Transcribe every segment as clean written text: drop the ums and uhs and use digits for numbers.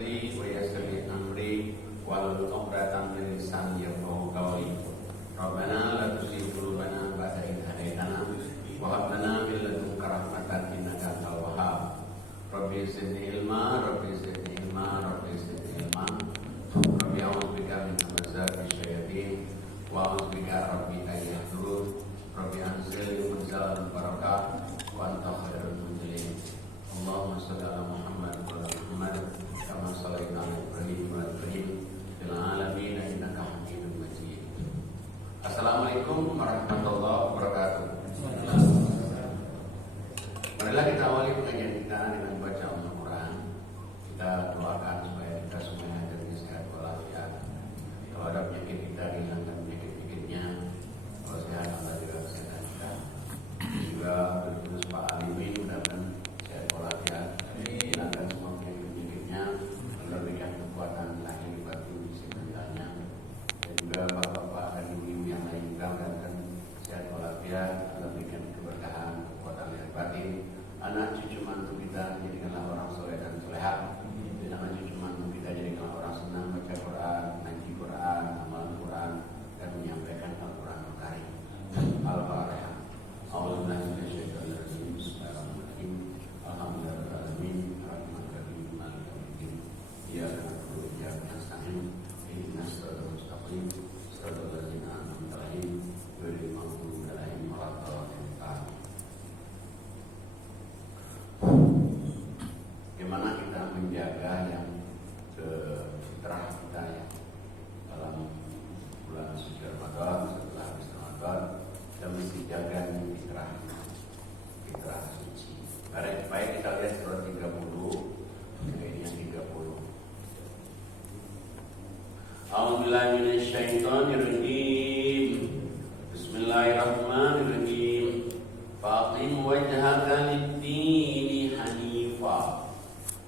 ويسر لي أمري واحلل عقدة من لساني يفقهوا قولي ربنا لا تزغ قلوبنا بعد إذ هديتنا وهب لنا من لدنك رحمة إنك أنت الوهاب ربي زدني علما ربي زدني علما ربي زدني علما ربي أعوذ بك من همزات الشياطين وأعوذ بك ربي أن يحضرون ربي أنزلني منزلا البركة وأنت خير المنزلين اللهم صل على محمد وعلى محمد كما صليت على إبراهيم وعلى إبراهيم في العالمين إنك حميد مجيد. Assalamualaikum warahmatullahi wabarakatuh. Marilah kita awali pengajian kita dengan membaca Al-Quran. Kita doakan supaya kita semuanya jadi sehat walafiat. Kalau ada penyakit kita hilangkan penyakit-penyakitnya. Kalau sehat Allah juga kesehatan kita. Juga berterus Pak Alimin mudah-mudahan sehat walafiat. Hilangkan semua penyakit-penyakitnya. Allah berikan kekuatan lahir batin sebenarnya. Dan juga bapak-bapak dan ibu-ibu yang lain juga mudah-mudahan sehat walafiat. Allah berikan keberkahan, kekuatan lahir batin. Anak cucu mantu kita jadikanlah orang soleh dan soleha. Dan anak cucu mantu kita jadikanlah orang senang baca Quran, ngaji Quran, amal Quran, dan menyampaikan Al-Quran Al-Karim. Al-Fatihah. A'udzubillahi minasyaitonirrajim. Bismillahirrahmanirrahim. Alhamdulillahirrahmanirrahim. Ar-Rahmanirrahim. Maliki yaumiddin. Iyyaka na'budu wa iyyaka nasta'in. Ihdinas siratal mustaqim. Siratal ladzina an'amta 'alaihim ghairil maghdubi 'alaihim waladdallin. Bagaimana kita menjaga yang fitrah kita ya dalam bulan suci Ramadan, setelah habis Ramadan kita mesti jaga fitrah suci. Baik kita lihat surat 30 ini yang 30. A'udzubillahi minasyaitonirrajim. Bismillahirrahmanirrahim. Faqim wajhaka lid-dini hanifa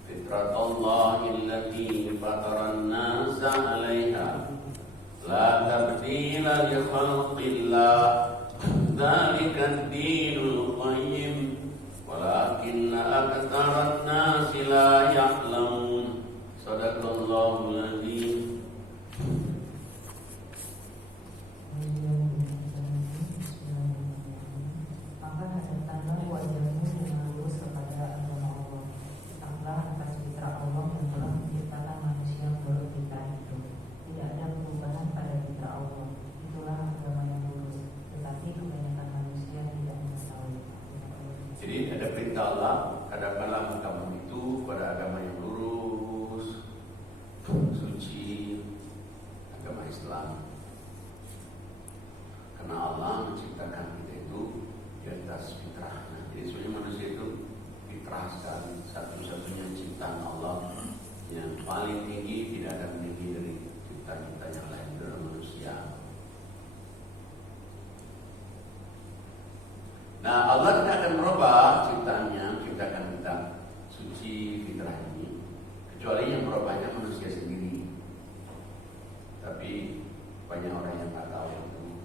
fitratallahi allati fataran nasa 'alaiha la tabdila li khalqillah dzalika ad-dinul qayyim walakinna aktsaran nasi la ya'lamun. Shadaqallahul adzim. Jadi ada perintah Allah, katakanlah kamu itu pada agama yang lurus, suci, agama Islam. Karena Allah menciptakan kita itu di atas fitrah. Jadi sebenarnya manusia itu fitrah sekali, satu-satunya ciptaan Allah yang paling tinggi, tidak ada yang tinggi dari ciptaan-ciptaan yang lain dari manusia. Nah, Allah tidak akan merubah ciptaannya, ciptakan kita suci fitrah ini, kecuali yang merubahnya manusia sendiri. Tapi banyak orang yang tak tahu itu.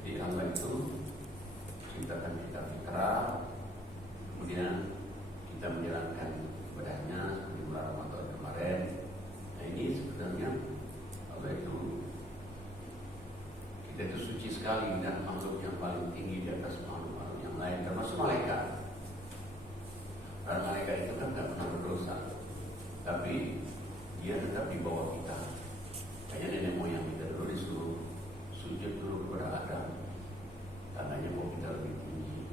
Jadi Allah itu ciptakan kita fitrah, kemudian kita menjalankan ibadahnya seperti bulan Ramadan kemarin. Nah ini sebenarnya Allah itu kita itu suci sekali dan makhluk yang paling tinggi di atas makhluk-makhluk yang lain, termasuk malaikat. Karena malaikat itu kan tidak pernah berdosa, tapi dia tetap di bawah kita. Hanya nenek moyang kita dulu disuruh sujud dulu kepada Adam, tandanya bahwa kita lebih tinggi.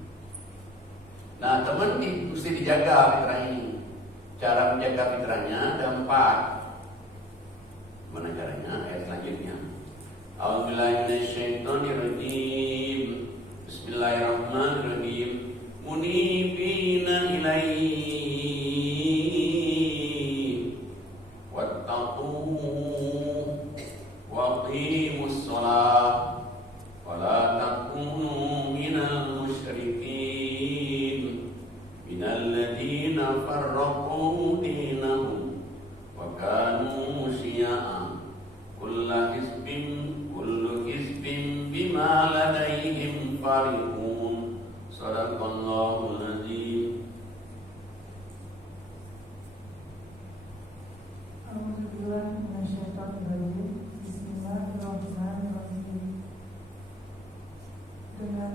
Nah teman mesti dijaga fitrah ini. Cara menjaga fitrahnya ada 4. Mana caranya? Ayat selanjutnya. A'udzubillahi minasyaitonirrajim. Bismillahirrahmanirrahim. Munibina ilaihi wattaquhu wa aqimus shalah wa la takunu minal musyrikin minal ladzina farraqu dinahum wa kanu syi'a kullu hizbin bima ladaihim farihun. Sadaqallahul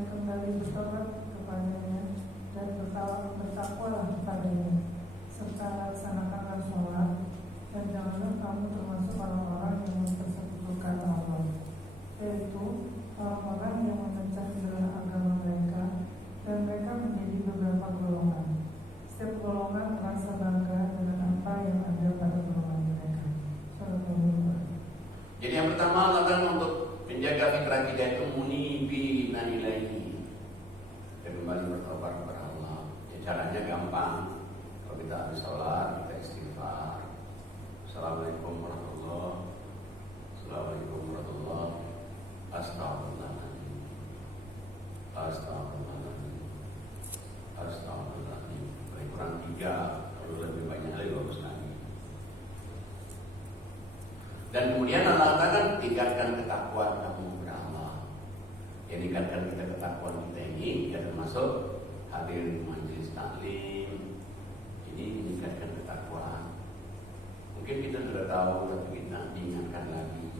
kembali bertobat kepadanya dan bertakwalah kepadanya, serta laksanakanlah sholat, dan janganlah kamu termasuk orang-orang yang mempersekutukan Allah, yaitu orang-orang yang memecah belah agama mereka, dan mereka menjadi beberapa golongan. Setiap golongan merasa bangga dengan apa yang ada pada golongan mereka. Jadi yang pertama adalah untuk menjaga fitrah kita itu munibi nanilai, dan kembali bertobat kepada Allah. Ya, caranya gampang. Kalau kita habis sholat, kita istighfar. Assalamualaikum warahmatullahi wabarakatuh. Assalamualaikum warahmatullahi wabarakatuh. Astagfirullahaladzim. Astagfirullahaladzim. Astagfirullahaladzim. Kurang 3, kalau lebih banyak lagi bagus lagi. Dan kemudian Allah katakan tingkatkan ketakwaan kamu kepada Allah. Yang tingkatkan kita ketakwaan kita ini ya termasuk hadir di majelis taklim. Ini meningkatkan ketakwaan. Mungkin kita sudah tahu, tapi kita diingatkan lagi.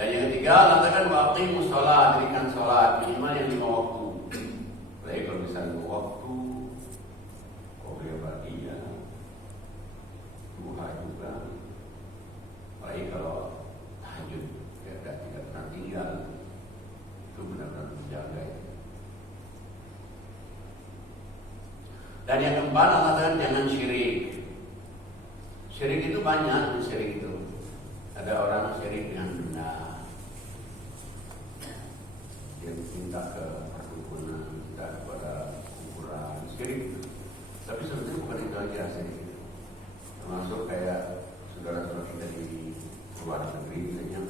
Dan yang ketiga, katakan waqimus sholat, dirikan sholat minimal yang 5 waktu. Baik kalau bisa 2 waktu, qobliyah ba'diyah, duha juga. Baik kalau tahajud, ya tidak pernah tinggal, itu benar-benar menjaga. Dan yang keempat, katakan jangan syirik. Syirik itu banyak, syirik itu. Ada orang syirik dengan benda. Dia minta ke perdukunan, minta kepada kuburan, syirik. Tapi sebenarnya bukan itu aja syirik. Termasuk kayak saudara-saudara kita di luar negeri misalnya,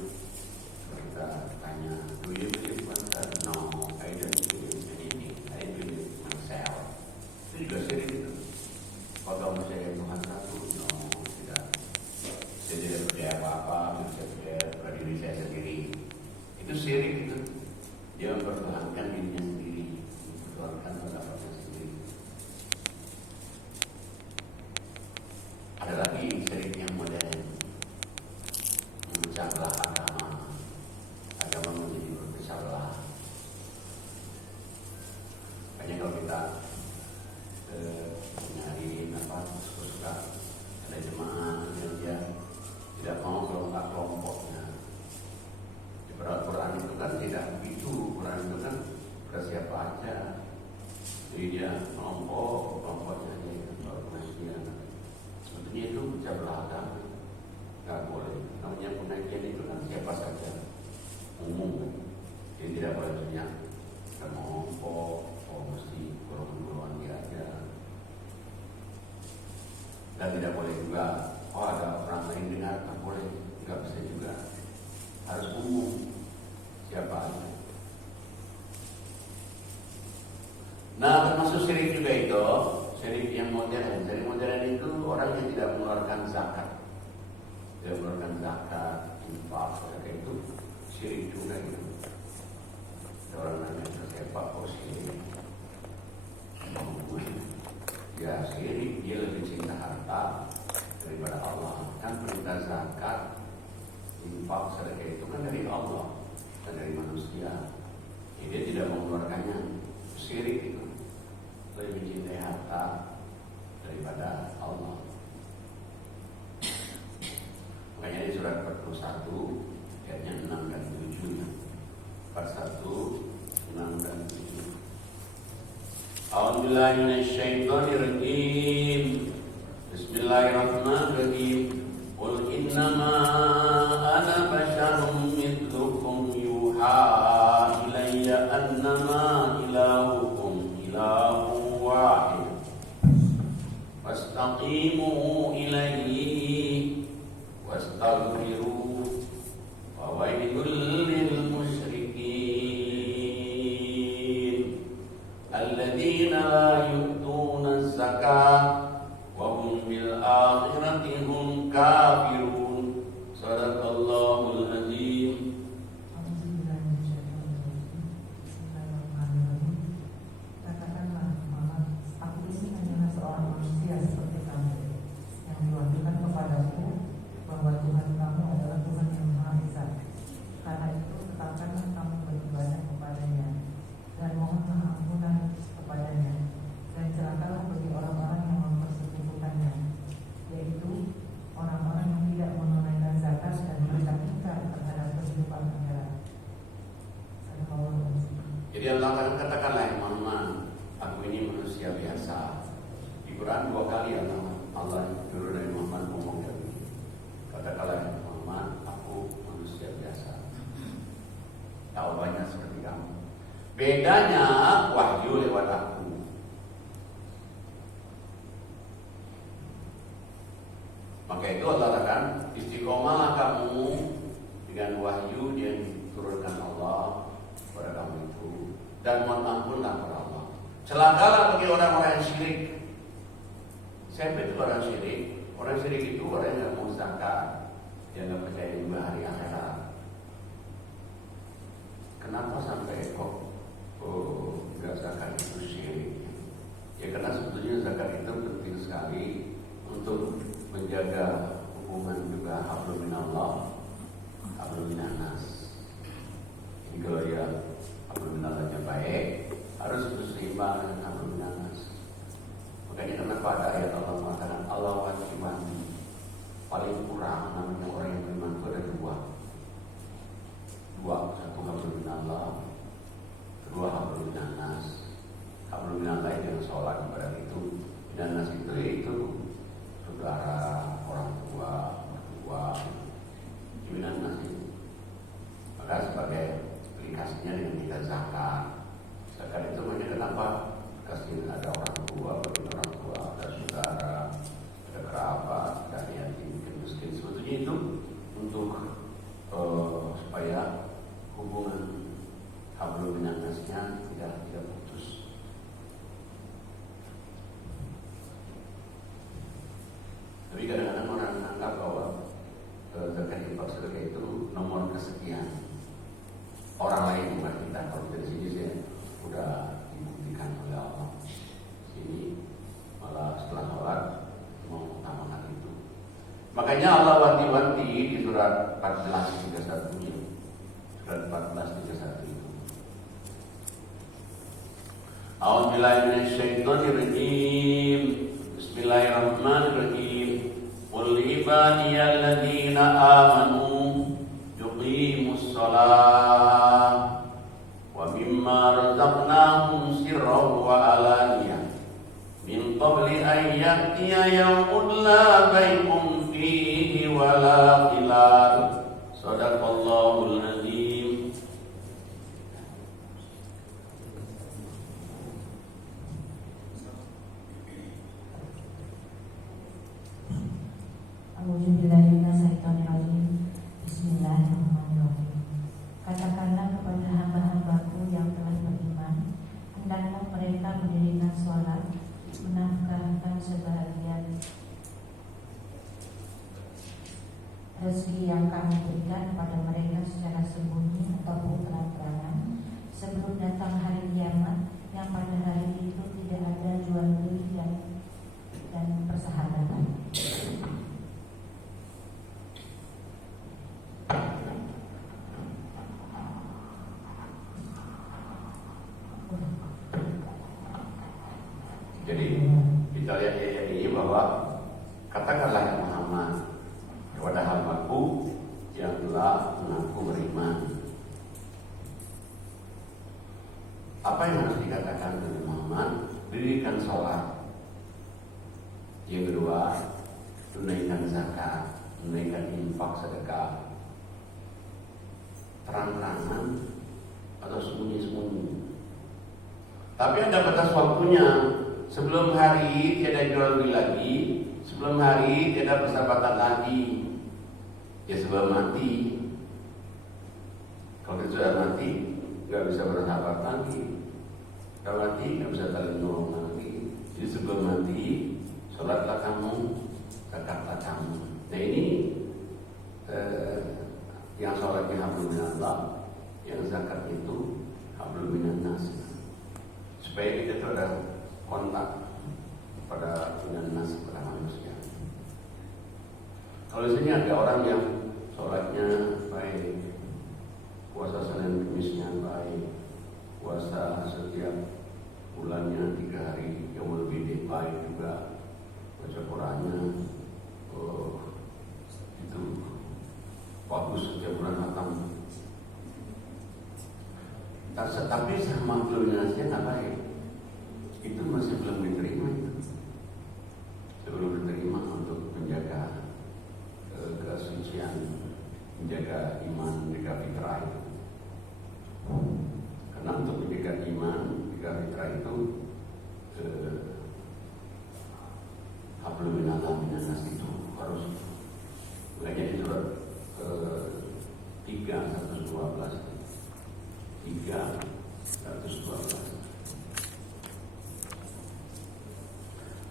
kita tanya, do you believe God? No, I don't believe anything. I believe myself. Itu juga syirik itu. Kalau percaya Tuhan satu, no, tidak. Saya tidak percaya apa-apa, saya percaya pada diri saya sendiri. Itu syirik itu. Dia mempertahankan dirinya sendiri, mempertahankan pendapatnya sendiri. Ada lagi syirik yang modern, memecah belah agama menjadi berpecah belah. Makanya kalau kita nyari suka ada jemaah yang dia tidak mau kelompoknya. Di Quran itu kan tidak begitu. Quran itu kan pada siapa aja. Jadi dia kelompoknya aja kalau pengajian. Sebetulnya itu pecah belah agama, nggak boleh. Namanya pengajian itu kan siapa saja, umum kan. Jadi tidak boleh banyak kelompok, mesti golongan-golongan dia aja. Dan tidak boleh juga, ada orang lain dengar, tak boleh, nggak bisa juga. Harus umum, siapa aja. Nah, termasuk syirik juga itu, syirik yang modern. Syirik modern itu orang yang tidak mengeluarkan zakat, tidak mengeluarkan zakat, infak, zakat itu syirik juga itu. Orang nanya siapa kok syirik? Ya syirik, dia lebih cinta harta daripada Allah. Kan perintah zakat, infak, sedekah itu kan dari Allah, bukan dari manusia. Jadi dia tidak mengeluarkannya. Syirik itu lebih mencintai harta daripada Allah. Makanya di surat 41 ayatnya 6 dan 7 ya. 41, 6 dan 7. A'udzubillahi minasyaitonirrajim. Bismillahirrahmanirrahim. Qul innama ana basyarum mithlukum yuha ilayya annama ilahukum ilahun wahid. Wastaqimu ilayhi wastaghfiruh wa wailul lil musyrikin alladzina la yu'tuna az-zakata wa hum bil akhirati hum kafirun. Sadaqallahul azim. Katakanlah, Muhammad, aku ini hanyalah seorang manusia seperti kamu, yang diwakilkan kepadaku bahwa Tuhan kamu adalah Tuhan yang Maha Quran 2 kali Allah nyuruh dari Muhammad ngomong kayak begini. Katakanlah Muhammad, aku manusia biasa. Tahu banyak seperti kamu. Bedanya wahyu lewat aku. Maka itu Allah katakan, istiqomahlah kamu dengan wahyu yang diturunkan Allah kepada kamu itu, dan mohon ampunlah kepada Allah. Celakalah bagi orang-orang yang syirik. Siapa itu orang syirik? Orang syirik itu orang yang mau zakat, yang nggak percaya juga hari akhirat. Kenapa sampai kok nggak zakat itu syirik? Ya karena sebetulnya zakat itu penting sekali untuk menjaga hubungan juga hablum minallah, hablum minannas. Jadi kalau dia hablum minallahnya baik, harus berseimbang dengan hablum minannas. Makanya kenapa ada ayat Allah mengatakan Allah wajiban, paling kurang namanya orang yang beriman itu ada dua, satu hablum minallah, kedua hablum minannas. Hablum minallah yang sholat kepada itu, minannas itu saudara, orang tua, mertua, jaminan nasib. Maka sebagai aplikasinya dengan kita zakat. Zakat itu banyak kenapa? Kasih ada orang tua, bagi orang tua, ada saudara, ada kerabat, ada yatim, miskin. Sebetulnya itu untuk supaya hubungan hablum minannasnya tidak putus. Tapi kadang-kadang orang menganggap bahwa zakat infak sedekah itu nomor kesekian. Orang lain bukan kita. Kalau dari sini saya sudah dibuktikan oleh Allah. Sini malah setelah sholat mau utamakan itu. Makanya Allah wanti-wanti di surat 14:31 ini. Surat 14:31 itu. A'udzubillahi minasyaitonirrajim. Bismillahirrahmanirrahim. Qul ibadiyalladzina amanu yuqimus shalah wa mimma razaqnahum sirran wa alaniyah min qabli an ya'tiya yawmun la bay'un fihi wa la khilal. Shadaqallahul azim. A'udzubillahiminasyaitonirrajim. Bismillahirrahmanirrahim. Katakanlah kepada hamba-hambaku yang telah beriman, hendaklah mereka mendirikan sholat, menafkahkan sebahagian rezeki yang kami berikan kepada mereka secara sembunyi ataupun terang-terangan, sebelum datang hari kiamat, yang pada hari itu tidak ada jual beli dan persahabatan. Jadi kita lihat ayat ini bahwa katakanlah ya Muhammad kepada hambaku yang telah mengaku beriman. Apa yang harus dikatakan oleh Muhammad? Dirikan sholat. Yang kedua, tunaikan zakat, tunaikan infak sedekah, terang-terangan atau sembunyi-sembunyi. Tapi ada batas waktunya. Sebelum hari tiada jual beli lagi, sebelum hari tiada persahabatan lagi. Ya sebelum mati. Kalau kita sudah mati, nggak bisa bersahabat lagi. Kalau mati nggak bisa saling nolong lagi. Jadi sebelum mati, sholatlah kamu, zakatlah kamu. Nah ini yang sholatnya hablum minallah, yang zakat itu hablum minannas. Supaya kita itu ada kontak pada minannas, pada manusia. Kalau di sini ada orang yang sholatnya baik, puasa Senin Kemisnya baik, puasa setiap bulannya 3 hari, yang lebih baik juga, baca Qurannya, itu bagus setiap bulan hatam. Tapi sama keluarganya nggak baik, itu masih belum diterima itu.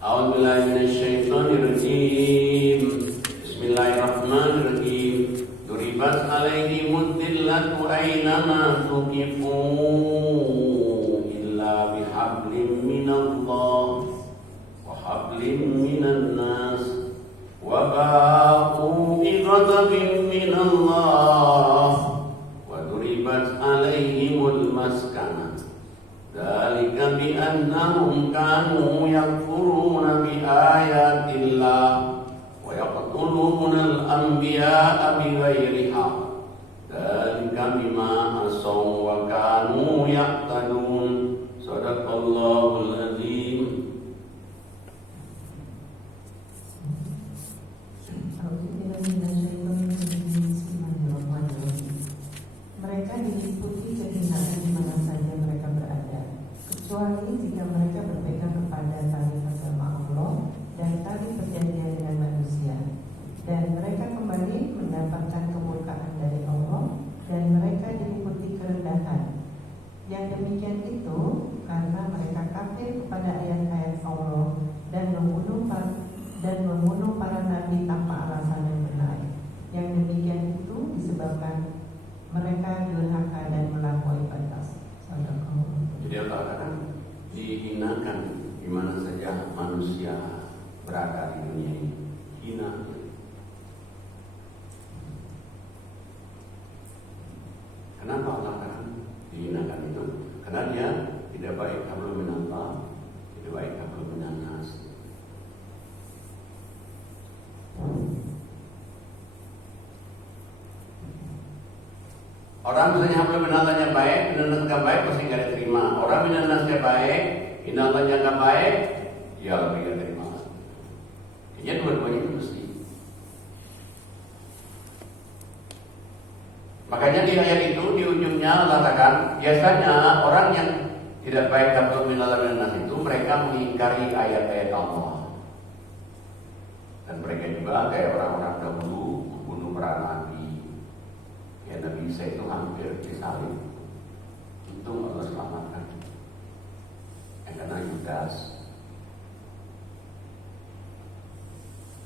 A'udzubillahi minasyaitonirrajim. Bismillahirrahmanirrahim. Duribat alaihimud dhillatu aynama tuqifu illa bihablim minallah wa hablim minan nas wa ba'u bi ghadabin minallah wa duribat alaihimul maskanah. Dzalika bi annahum kanu yakfuruna bi ayatillah wa yaqtuluna al-anbiya'a bighairi haqq. Dzalika bima asaw wa kanu ya'tadun. Shadaqallahul adzim. Mereka diliputi kehinaan di mana saja mereka berada, kecuali jika mereka berpegang kepada tali agama Allah dan tali perjanjian dengan manusia. Dan mereka kembali mendapatkan kemurkaan dari Allah, dan mereka diliputi kerendahan. Yang demikian itu karena mereka kafir kepada ayat-ayat Allah dan membunuh para nabi tanpa alasan yang benar. Yang demikian itu disebabkan mereka durhaka dan melampaui batas. Jadi Allah katakan dihinakan di mana saja manusia berada di dunia ini. Hina. Kenapa Allah katakan dihinakan itu? Karena dia tidak baik hablum minallah, tidak baik hablum minan nas. Orang misalnya hablum minallahnya baik, minannasnya nggak baik pasti nggak diterima. Orang minannasnya baik, minallahnya nggak baik, ya lebih nggak terima. Kayaknya dua-duanya itu mesti. Makanya di ayat itu di ujungnya Allah katakan biasanya orang yang tidak baik hablum minallah minannas itu mereka mengingkari ayat-ayat Allah. Dan mereka juga kayak orang-orang dahulu membunuh para nabi. Ya Nabi Isa itu hampir disalib. Untung Allah selamatkan. Karena Yudas.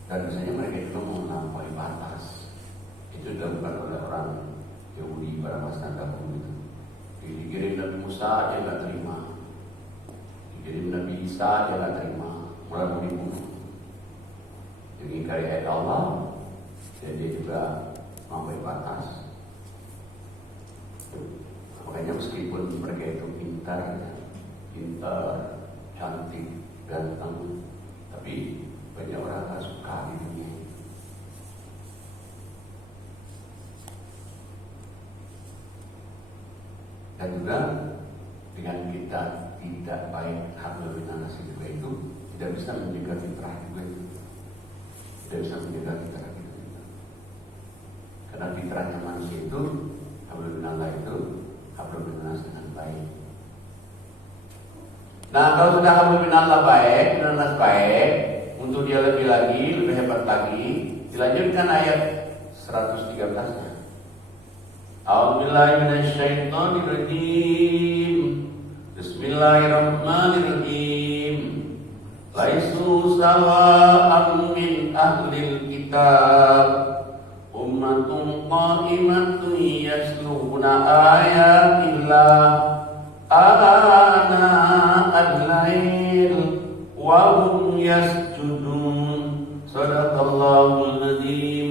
Dan misalnya mereka juga melampaui batas. Itu dilakukan oleh orang Yahudi pada masa dahulu itu. Dikirim Nabi Musa dia nggak terima. Dikirim Nabi Isa dia nggak terima. Mulai mau dibunuh. Mengingkari ayat Allah. Dan dia juga melampaui batas. Makanya meskipun mereka itu pintar, cantik, ganteng, tapi banyak orang tak suka di dunia ini. Dan juga dengan kita tidak baik hablum minannas juga itu tidak bisa menjaga fitrah juga itu. Tidak bisa menjaga fitrah kita. Karena fitrahnya manusia itu hablum minallah itu hablum minannas dengan baik. Nah kalau sudah hablum minallah baik, minannas baik, untuk dia lebih lagi, lebih hebat lagi, dilanjutkan ayat 113-nya. A'udzubillahi minasyaitonirrajim. Bismillahirrahmanirrahim. Laisu sawa'an min ahlil kitab ummatun qa'imatun yasluna ayatillah ana al-lail wa hum yasjudun. Shadaqallahul adzim.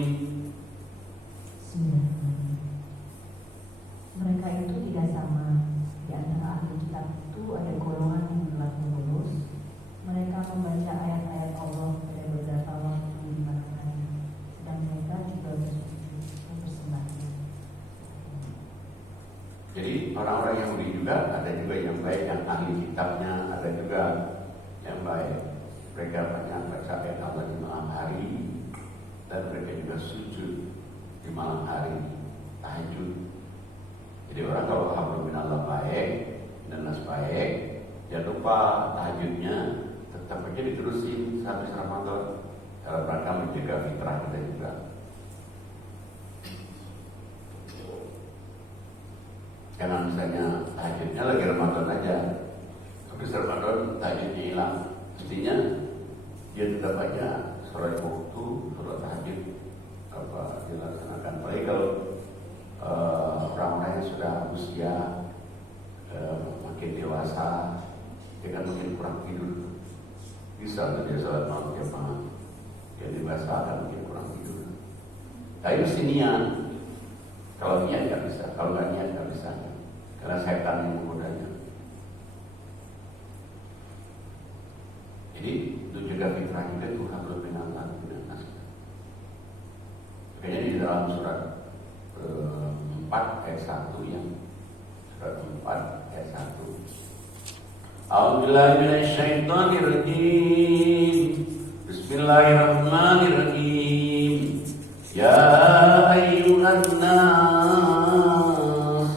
Mereka itu tidak sama. Di antara ahli kitab itu ada golongan yang berlaku lurus. Mereka membaca ayat-ayat Allah pada beberapa waktu di malam hari. Sedang mereka juga bersujud bersembahyang. Jadi orang-orang Yahudi juga ada juga yang baik, yang ahli kitabnya ada juga yang baik. Mereka banyak baca ayat Allah di malam hari dan mereka juga sujud di malam hari, tahajud. Jadi orang kalau hablum minallah baik, minannas baik, jangan lupa tahajudnya tetap aja diterusin sampai Ramadan. Dalam rangka menjaga fitrah kita juga. Karena misalnya tahajudnya lagi Ramadan aja, habis Ramadan tahajudnya hilang, mestinya dia tetap aja sholat waktu, sholat tahajud dilaksanakan. Apalagi kalau orang-orang yang sudah usia makin dewasa, dia kan mungkin kurang tidur. Bisa dia sholat malam jamaah, dia dewasa kan mungkin kurang tidur. Tapi mesti niat. Kalau niat nggak bisa, kalau nggak niat nggak bisa, karena setan yang menggodanya. Jadi untuk jaga fitrah kita itu harus benar-benar benar. Makanya di dalam surat 4 ayat 1 yang surat 4 ayat 1. A'udzubillahi minasyaitonirrajim. Bismillahirrahmanirrahim. Ya ayyuhan nas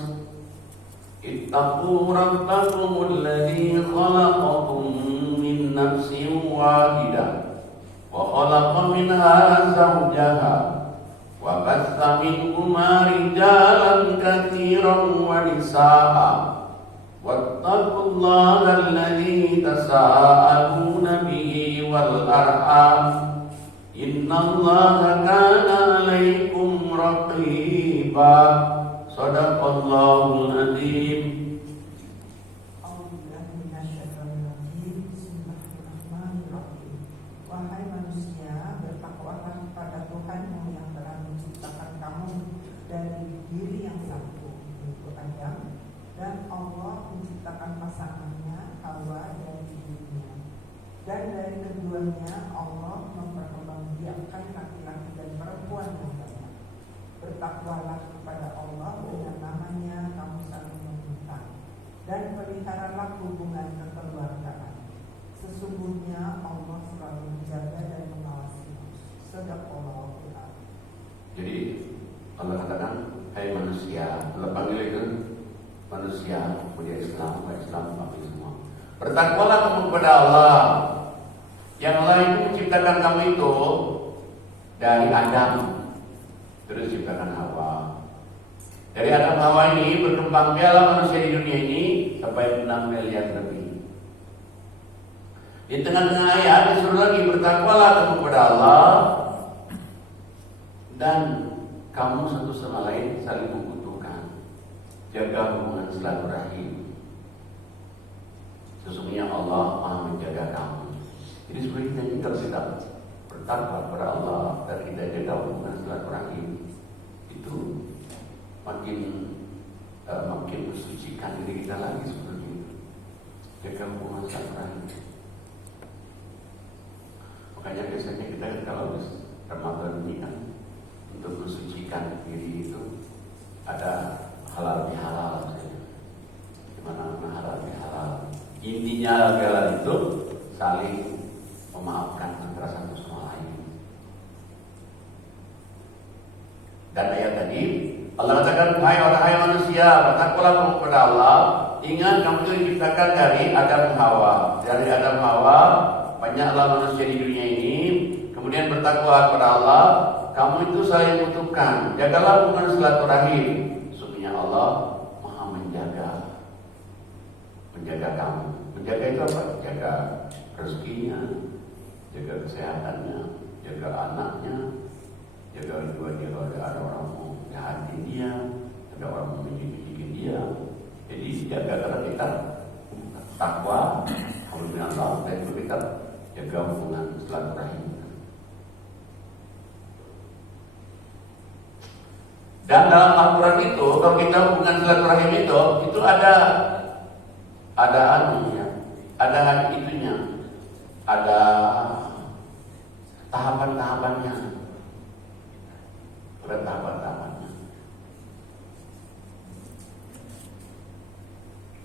ittaqu rabbakumul ladzi khalaqakum min nafsin wahidah wa khalaqa minha zawjaha wa batha minhuma rijalan katsiran wa nisaa'a wattaqullaha alladzi tasaaluna bihi wal arham innallaha kana 'alaikum raqiba. Shadaqallahul adzim. Bismillahirrahmanirrahim. Wahai manusia, bertakwalah kepada Tuhanmu yang telah menciptakan kamu dari diri yang satu, yaitu Adam, dan Allah menciptakan pasangannya Hawa dari dirinya. Dan dari keduanya Allah memperkembangbiakkan laki-laki dan perempuan yang banyak. Bertakwalah kepada Allah dengan namanya kamu saling meminta, dan peliharalah hubungan kekeluargaan. Sesungguhnya Allah selalu menjaga dan mengawasi. Shadaqallahul adzim. Jadi Allah katakan, hai manusia, Allah panggil itu manusia, punya Islam, panggil semua. Bertakwalah kamu kepada Allah. Yang lain menciptakan kamu itu dari Adam, terus ciptakan Hawa. Dari Adam Hawa ini berkembang biaklah manusia di dunia ini sampai 6 miliar lebih. Di tengah-tengah ayat disuruh lagi, bertakwalah kamu kepada Allah dan kamu satu sama lain saling membutuhkan. Jaga hubungan silaturahim. Sesungguhnya Allah Maha menjaga kamu. Jadi sebenarnya ini kalau kita bertakwa kepada Allah dan kita jaga hubungan silaturahim, itu makin mensucikan diri kita lagi seperti itu. Jaga hubungan silaturahim. Makanya biasanya kita kalau Ramadan ini kan untuk mensucikan diri itu ada halal bihalal saja. Gimana halal bihalal? Intinya halal bihalal itu saling memaafkan antara satu sama lain. Dan ayat tadi Allah katakan, hai manusia, bertakwalah kamu kepada Allah. Ingat kamu itu diciptakan dari Adam Hawa. Dari Adam Hawa banyaklah manusia di dunia ini. Kemudian bertakwa kepada Allah. Kamu itu saling membutuhkan. Jagalah hubungan silaturahim. Sesungguhnya Allah Maha menjaga kamu. Menjaga itu apa? Jaga rezekinya, jaga kesehatannya, jaga anaknya, jaga dia kalau ada orang mau jahatin dia, ada orang mau menjijikin dia. Jadi jaga karena kita takwa, kemudian Allah, dan itu kita jaga hubungan silaturahim. Dan dalam Al-Quran itu, kalau kita hubungan silaturahim itu ada anunya, ada itunya, ada tahapan-tahapannya, ada tahapan-tahapannya.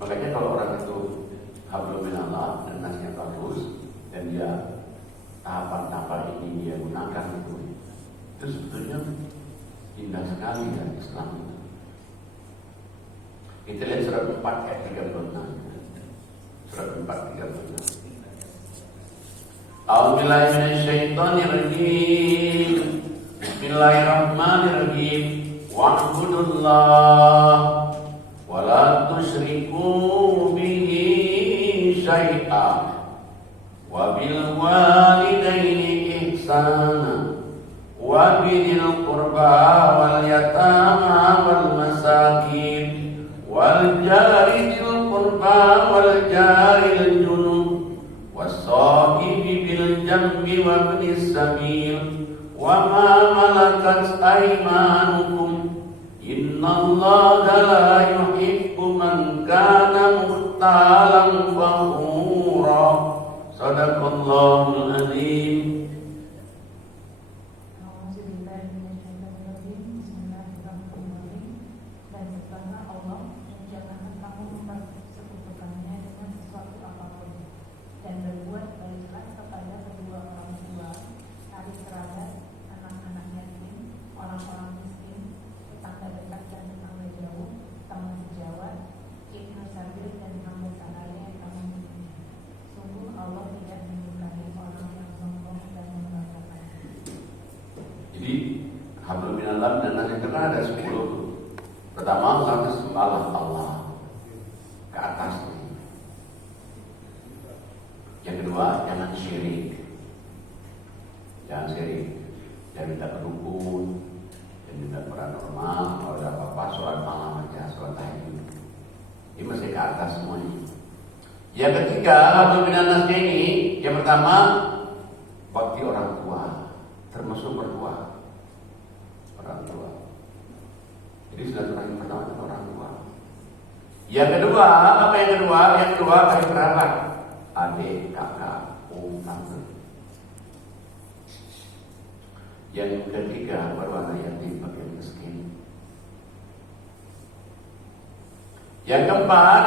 Makanya kalau orang itu hablum minallah dan nasnya bagus dan dia tahapan-tahapan ini dia gunakan itu sebetulnya indah sekali dari Islam itu. Kita lihat surat 4 ayat 36. Surat 4 36. A'udzubillahi minasyaitonirrajim. Bismillahirrahmanirrahim. Wa'budullah wa la tusyriku bihi syai'a wa bil walidayni qurba wal yatama wal masakin wal jari dzil qurba wal jaril junub was-sahibi bil jambi wa ibnis sabil wa ma malakat aymanukum innallaha la yuhibbu man kana mukhtalan fakhura. Sadaqallahul azim. Bismillahirrahmanirrahim. Dan setelah Allah, janganlah kamu mempersekutukannya dengan sesuatu apapun, dan berbuat baiklah kepada kedua orang tua, saling kerabat, anak-anak yatim, orang-orang miskin, tetangga dekat dan tetangga jauh, teman sejawat, ibnu sabil dan hamba sahaya yang kamu miliki. Sungguh Allah tidak menyukai orang yang sombong dan merendahkan. Jadi hablum minallah dan yang kedua ada 10. Pertama, harus sembahlah Allah ke atas. Yang kedua, jangan syirik. Jangan syirik. Jangan minta ke dukun, jangan minta paranormal. Kalau ada apa-apa, sholat malam aja, sholat tahajud. Ini masih ke atas semuanya. Yang ketiga, hablum minallah ini, yang pertama, bakti orang tua, termasuk berdua. Orang tua. Jadi silaturahmi pertama dengan orang tua. Yang kedua, apa yang kedua? Yang kedua kali kerabat, adik, kakak, tante. Yang ketiga baru anak yatim, fakir miskin. Yang keempat,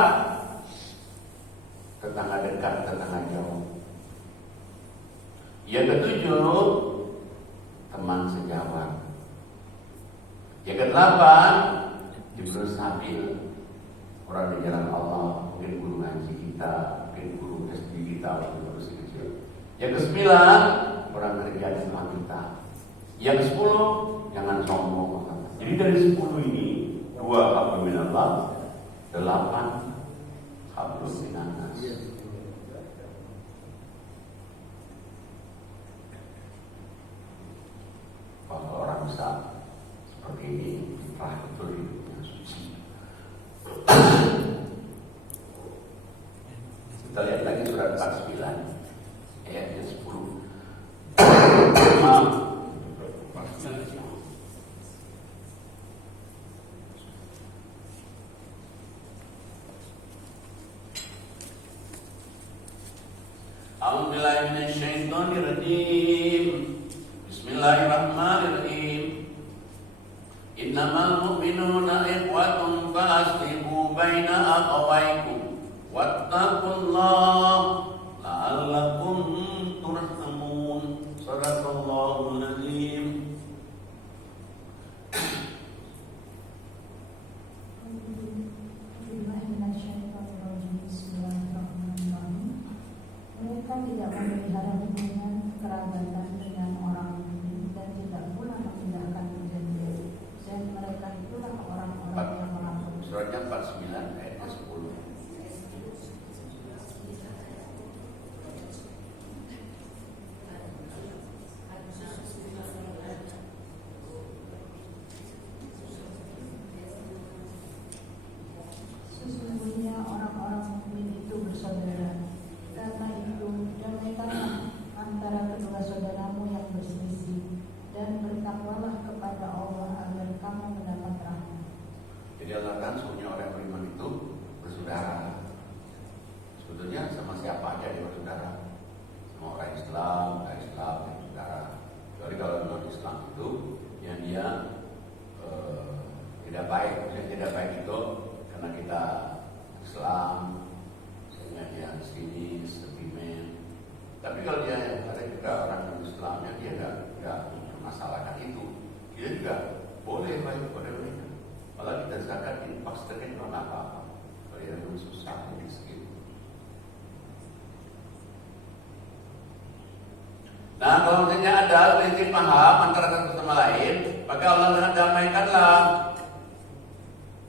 tetangga dekat, tetangga jauh. Yang ketujuh, teman sejawat. Yang kedelapan, Jibril Sabil, orang di jalan Allah, mungkin guru ngaji kita, mungkin guru SD kita, waktu masih kecil. Yang kesembilan, orang kerja di rumah kita. Yang kesepuluh, jangan sombong. Jadi dari 10 ini, 2 hablum minallah, 8 hablum minannas. Kalau orang bisa seperti ini, fitrah betul hidupnya suci. Kita lihat lagi surat 49 ayatnya 10. A'udzubillahi minasyaitonirrajim. Bismillahirrahmanirrahim. Innamal mu'minuna ikhwatun fa'aslihu baina akhawaykum wattaqullaha la'allakum turhamun. Shadaqallahul azim. Mereka tidak memelihara hubungan kerabatan dengan orang lain dan tidak pula memindahkan perjanjian. Dan mereka itulah orang-orang yang melanggar. Suratnya 49 ayatnya 10. Sesungguhnya orang-orang mukmin itu bersaudara. Karena itu, damaikanlah antara kedua saudaramu yang berselisih, dan bertakwalah kepada Allah agar kamu mendapat rahmat. Jadi Allah kan semuanya orang beriman itu bersaudara. Sebetulnya sama siapa aja dia bersaudara. Sama orang Islam, bersaudara. Jadi kalau non Islam itu yang dia tidak baik, maksudnya tidak baik itu karena kita Islam, sehingga dia sini sentimen. Tapi kalau dia ada juga orang non Islamnya dia nggak mempermasalahkan itu, dia juga boleh baik pada mereka. Malah kita zakat infak sedekah itu nggak apa-apa. Kalau yang susah miskin. Nah, kalau misalnya ada prinsip paham antara satu sama lain, maka Allah akan damaikanlah.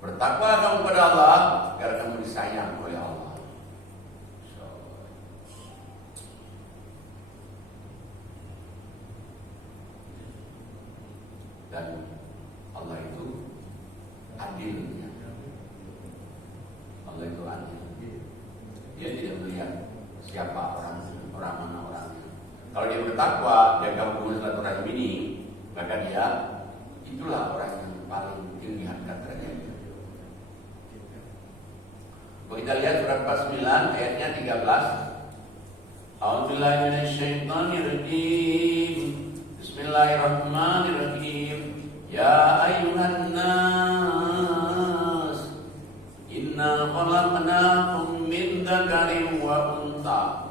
Bertakwa kamu kepada Allah agar kamu disayang oleh Allah. Dan Allah itu adil. Allah itu adil. Dia tidak melihat siapa orang mana orangnya. Kalau dia bertakwa, jaga hubungan silaturahim ini, maka dia itulah orang yang paling dilihat derajatnya. Kita lihat surat 49 ayatnya 13. A'udzubillahi minasyaitonirrajim. Bismillahirrahmanirrahim. Ya ayyuhan nas, inna khalaqnakum min dzakarin wa untha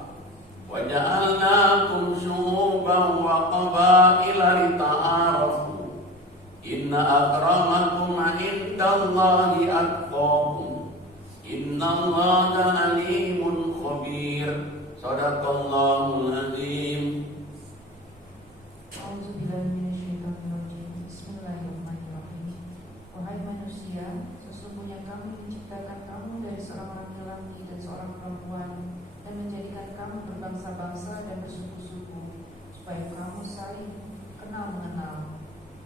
wa ja'alnakum syu'uban wa qabaila lita'arafu. Inna akramakum 'indallahi atqakum. Innallaha alimun khabir. Shadaqallahul azim. Bismillahirrahmanirrahim. Wahai manusia, sesungguhnya kami menciptakan kamu dari seorang laki-laki dan seorang perempuan, dan menjadikan kamu berbangsa-bangsa dan bersuku-suku, supaya kamu saling kenal mengenal.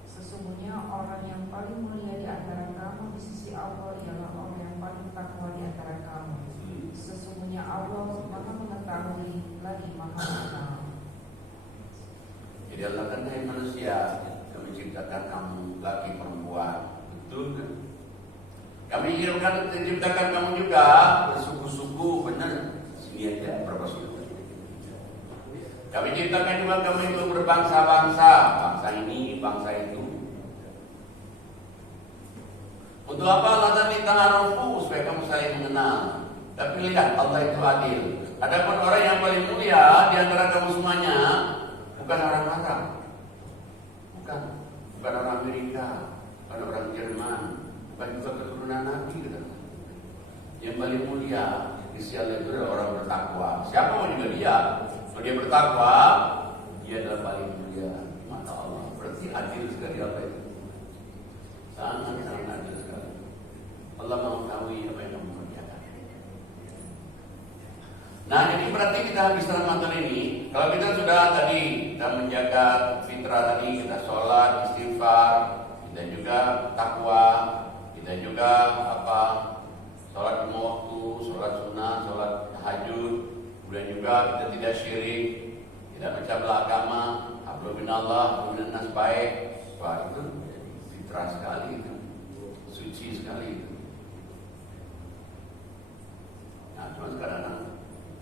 Sesungguhnya orang yang paling mulia di antara kamu di sisi Allah ialah orang yang paling takwa di antara kamu. Sesungguhnya Allah Maha mengetahui lagi Maha mengenal. Jadi Allah kan hai manusia yang menciptakan kamu laki perempuan, betul kan? Kami menciptakan kamu juga bersuku-suku, benar? Sini aja berapa suku? Kami ciptakan juga kamu itu berbangsa-bangsa, bangsa ini, bangsa itu. Untuk apa Allah tadi ta'arufu, supaya kamu saling mengenal. Tapi lihat, Allah itu adil. Adapun orang yang paling mulia di antara kamu semuanya bukan orang Arab, bukan orang Amerika, bukan orang Jerman, bukan juga keturunan Nabi. Yang paling mulia di sisi Allah itu adalah orang bertakwa. Siapa pun juga dia, kalau dia bertakwa, dia adalah paling mulia di mata Allah. Berarti adil sekali Allah itu, sangat adil sekali. Allah mengetahui apa yang kamu kerjakan. Nah, jadi berarti kita habis Ramadan ini, kalau kita sudah tadi kita menjaga fitrah tadi, kita sholat, istighfar, kita juga takwa, kita juga sholat lima waktu, sholat sunnah, sholat tahajud, kemudian juga kita tidak syirik, tidak mencabla agama, hablum minallah, hablum minannas, baik. Wah, itu fitrah sekali itu, suci sekali itu. Nah, cuma sekarang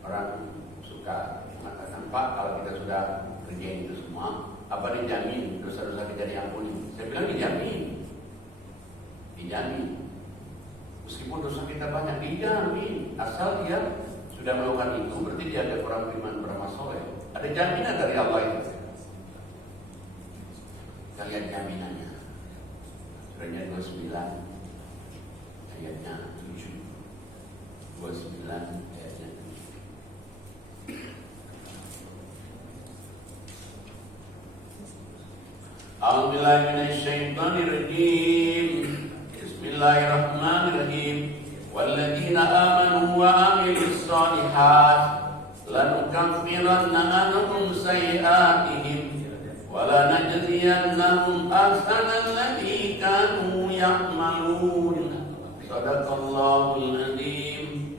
orang suka mengatakan, Pak, kalau kita sudah kerjain itu semua, apa dijamin dosa-dosa kita diampuni? Saya bilang dijamin. Meskipun dosa kita banyak, dijamin. Asal dia sudah melakukan itu, berarti dia ada orang beriman beramal soleh. Ada jaminan dari Allah itu. Kita lihat jaminannya. Surahnya 29, ayatnya 7. 29 ayatnya 7. A'udzubillahi minasyaitonirrajim. Bismillahirrahmanirrahim. Walladzina amanu wa 'amilus shalihat lanukaffiranna 'anhum sayyi'atihim wa lanajziyannahum ahsanal ladzi kanu ya'malun. Shadaqallahul azim.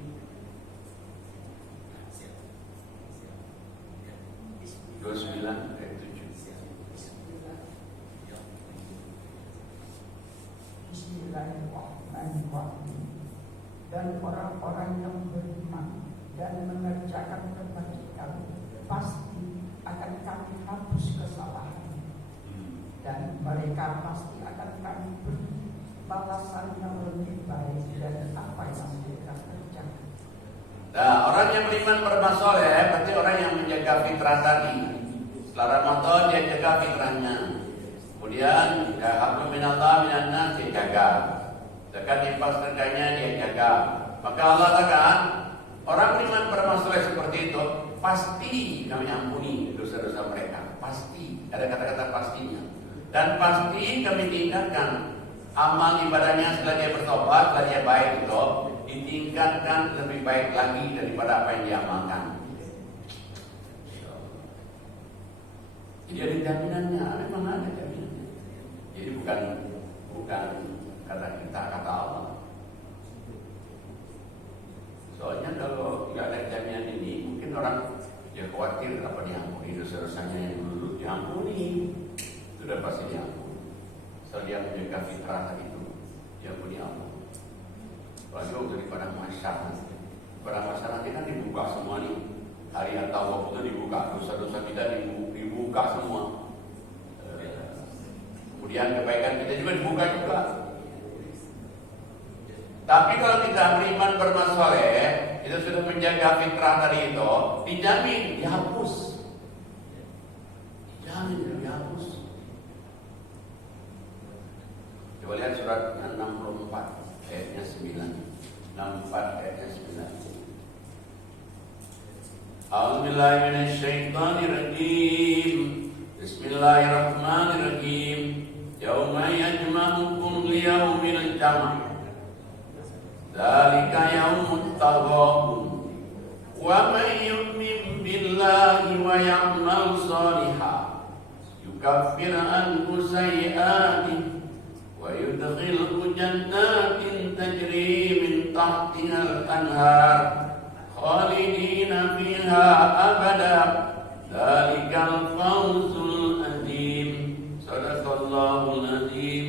Bismillahirrahmanirrahim. Dan orang-orang yang beriman dan mengerjakan kebajikan pasti akan kami hapus kesalahan, dan mereka pasti akan kami beri balasan yang lebih baik dari apa yang mereka kerjakan. Nah, orang yang beriman beramal soleh berarti orang yang menjaga fitrah tadi. Setelah Ramadan dia jaga fitrahnya. Kemudian hablum minallah minannas dia jaga. Zakat infak sedekahnya dia jaga. Maka Allah katakan, orang beriman beramal soleh seperti itu pasti kami ampuni dosa-dosa mereka. Pasti, ada kata-kata pastinya. Dan pasti kami tingkatkan amal ibadahnya setelah dia bertobat, setelah dia baik itu, ditingkatkan lebih baik lagi daripada apa yang diamalkan. Jadi ada jaminannya, memang ada jaminannya. Jadi bukan kata kita, kata Allah. Soalnya kalau nggak ada jaminan ini, mungkin orang ya khawatir apa diampuni dosa-dosanya yang dulu diampuni, sudah pasti diampuni. Soal dia menjaga fitrah tadi itu, diampuni Allah. Apalagi waktu di padang mahsyar, nanti kan dibuka semua nih. Hari At-Tawaf itu dibuka, dosa-dosa kita dibuka semua. Kemudian kebaikan kita juga dibuka juga. Tapi kalau kita beriman bermasoleh, kita sudah menjaga fitrah tadi itu, dijamin dihapus. Dijamin dihapus. Coba lihat surat 64 ayatnya 9. 64 ayatnya 9. A'udzubillahi minasyaitonirrajim. Bismillahirrahmanirrahim. Yauma yajma'ukum liyaumil jam'. Dzalika yaumut taghabun. Wa may yu'min billahi wa ya'mal shalihan yukaffir anhu sayyi'atihi wa yudkhilhu jannatin tajri min tahtiha al-anhar khalidina fiha abada. Dzalikal fawzul azim. Shadaqallahul azim.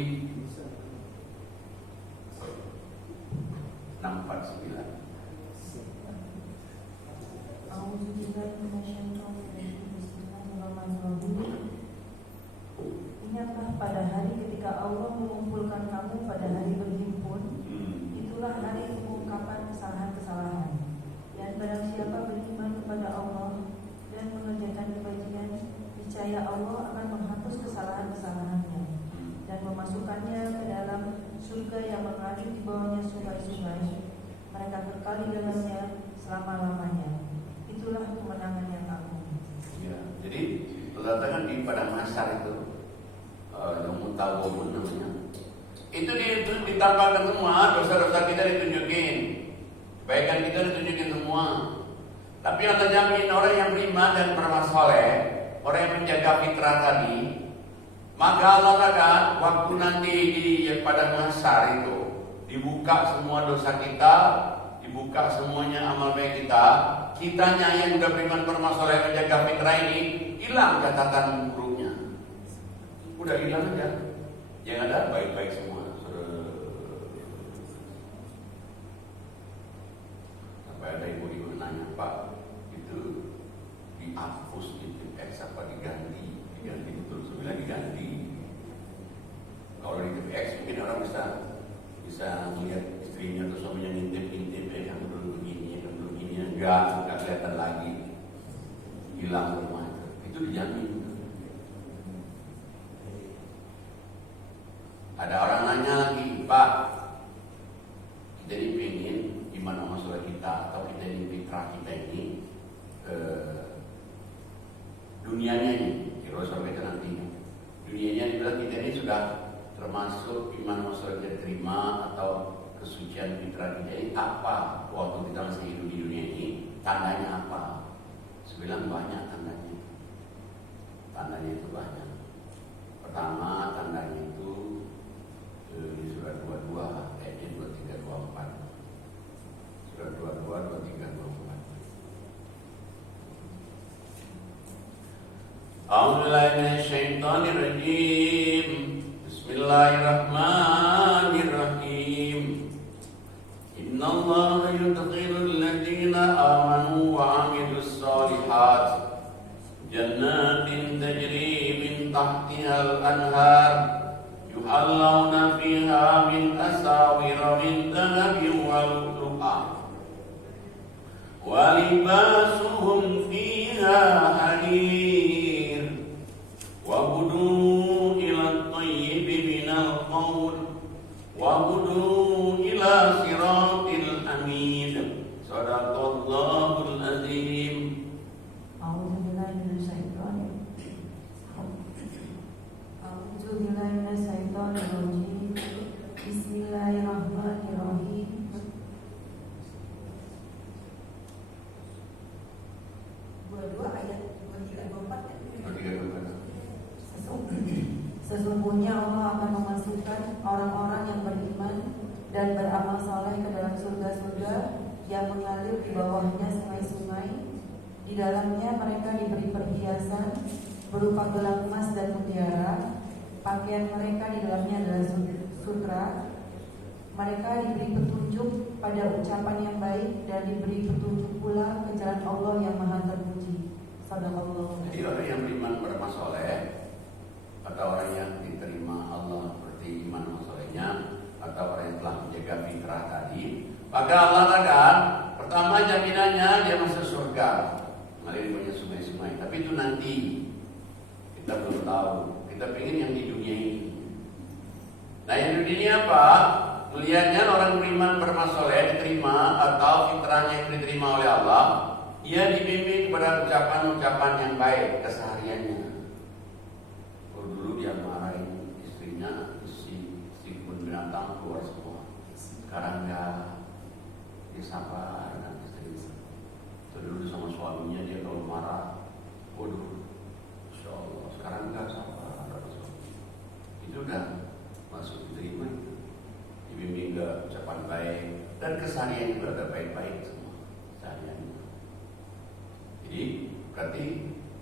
649. Ingatlah pada hari ketika Allah mengumpulkan kamu pada hari berhimpun. Itulah hari pengungkapan kesalahan-kesalahan. Dan barang siapa beriman kepada Allah dan mengerjakan kebajikan, niscaya Allah akan menghapus kesalahan-kesalahannya dan memasukkannya ke dalam surga yang mengalir di bawahnya sungai-sungai. Mereka kekal di dalamnya selama-lamanya. Itulah kemenangan yang agung. Ya, jadi letakkan di padang mahsyar itu yang mutawabun namanya. Itu ditambahkan semua, dosa-dosa kita ditunjukin, kebaikan kita ditunjukin semua. Tapi Allah jamin orang yang beriman dan beramal saleh, orang yang menjaga fitrah tadi, maka Allah katakan waktu nanti di padang mahsyar itu dibuka semua dosa kita, dibuka semuanya amal baik kita. Kitanya yang udah beriman beramal saleh menjaga fitrah ini hilang catatan buruknya. Udah hilang aja. Yang ada baik-baik semua. Sampai ada ibu-ibu nanya, Pak, itu dihapus itu apa diganti betul, sebenarnya diganti. Kalau di TPX mungkin orang bisa melihat istrinya atau suaminya ngintip yang dulu begini, enggak kelihatan lagi, hilang semua. Itu dijamin. Ada orang nanya lagi, Pak, kita ini pengen gimana masalah kita atau kita ini fitrah kita ini dunianya ini, kira sampai ke nanti. Dunianya dibilang kita ini sudah termasuk iman masalah kita terima atau kesucian fitrah kita ini apa? Waktu kita masih hidup di dunia ini, tandanya apa? Sebilang banyak tandanya. Tandanya itu banyak. Pertama tandanya itu di surat 22 ayatnya 23 24. Surat 22 23 24. A'udzubillahi minasyaitonirrajim. Bismillahirrahmanirrahim. Innallaha yudkhilul ladzina amanu wa 'amilus shalihat jannatin tajri min tahtihal anhar yuhallawna fiha min asawira min dhahabin wa lu'lu'ah wa libasuhum fiha harir wa hudu ila tayyibi minal qawl wa hudu ila siratil amin. Shadaqallahul azim. A'udzubillahiminasyaitonirrajim. Bismillahirrahmanirrahim. Dua ayat 23-24 kan? Sesungguhnya Sesungguhnya Allah akan memasukkan orang-orang yang beriman dan beramal soleh ke dalam surga-surga yang mengalir di bawahnya sungai-sungai. Di dalamnya mereka diberi perhiasan berupa gelang emas dan mutiara. Pakaian mereka di dalamnya adalah sutra. Mereka diberi petunjuk pada ucapan yang baik dan diberi petunjuk pula ke jalan Allah yang maha terpuji. Sadaqallahu. Jadi orang yang beriman beramal soleh atau orang yang diterima Allah seperti iman solehnya atau orang yang telah menjaga fitrah tadi, maka Allah katakan pertama jaminannya dia masuk surga, mengalir banyak sungai-sungai. Tapi itu nanti, kita belum tahu. Kita pengen yang di dunia ini. Nah yang di dunia apa? Melihatnya orang beriman beramal soleh diterima atau fitrahnya yang diterima oleh Allah, ia dibimbing kepada ucapan-ucapan yang baik kesehariannya. Dulu dia marahin istrinya, istri pun binatang keluar semua. Sekarang enggak, dia sabar dengan istrinya. Dulu sama suaminya dia kalau marah, waduh, Insya Allah. Sekarang enggak, sabar. Itu udah masuk diterima itu. Dibimbing ke ucapan baik dan keseharian juga ada baik-baik semua kesehariannya. Jadi berarti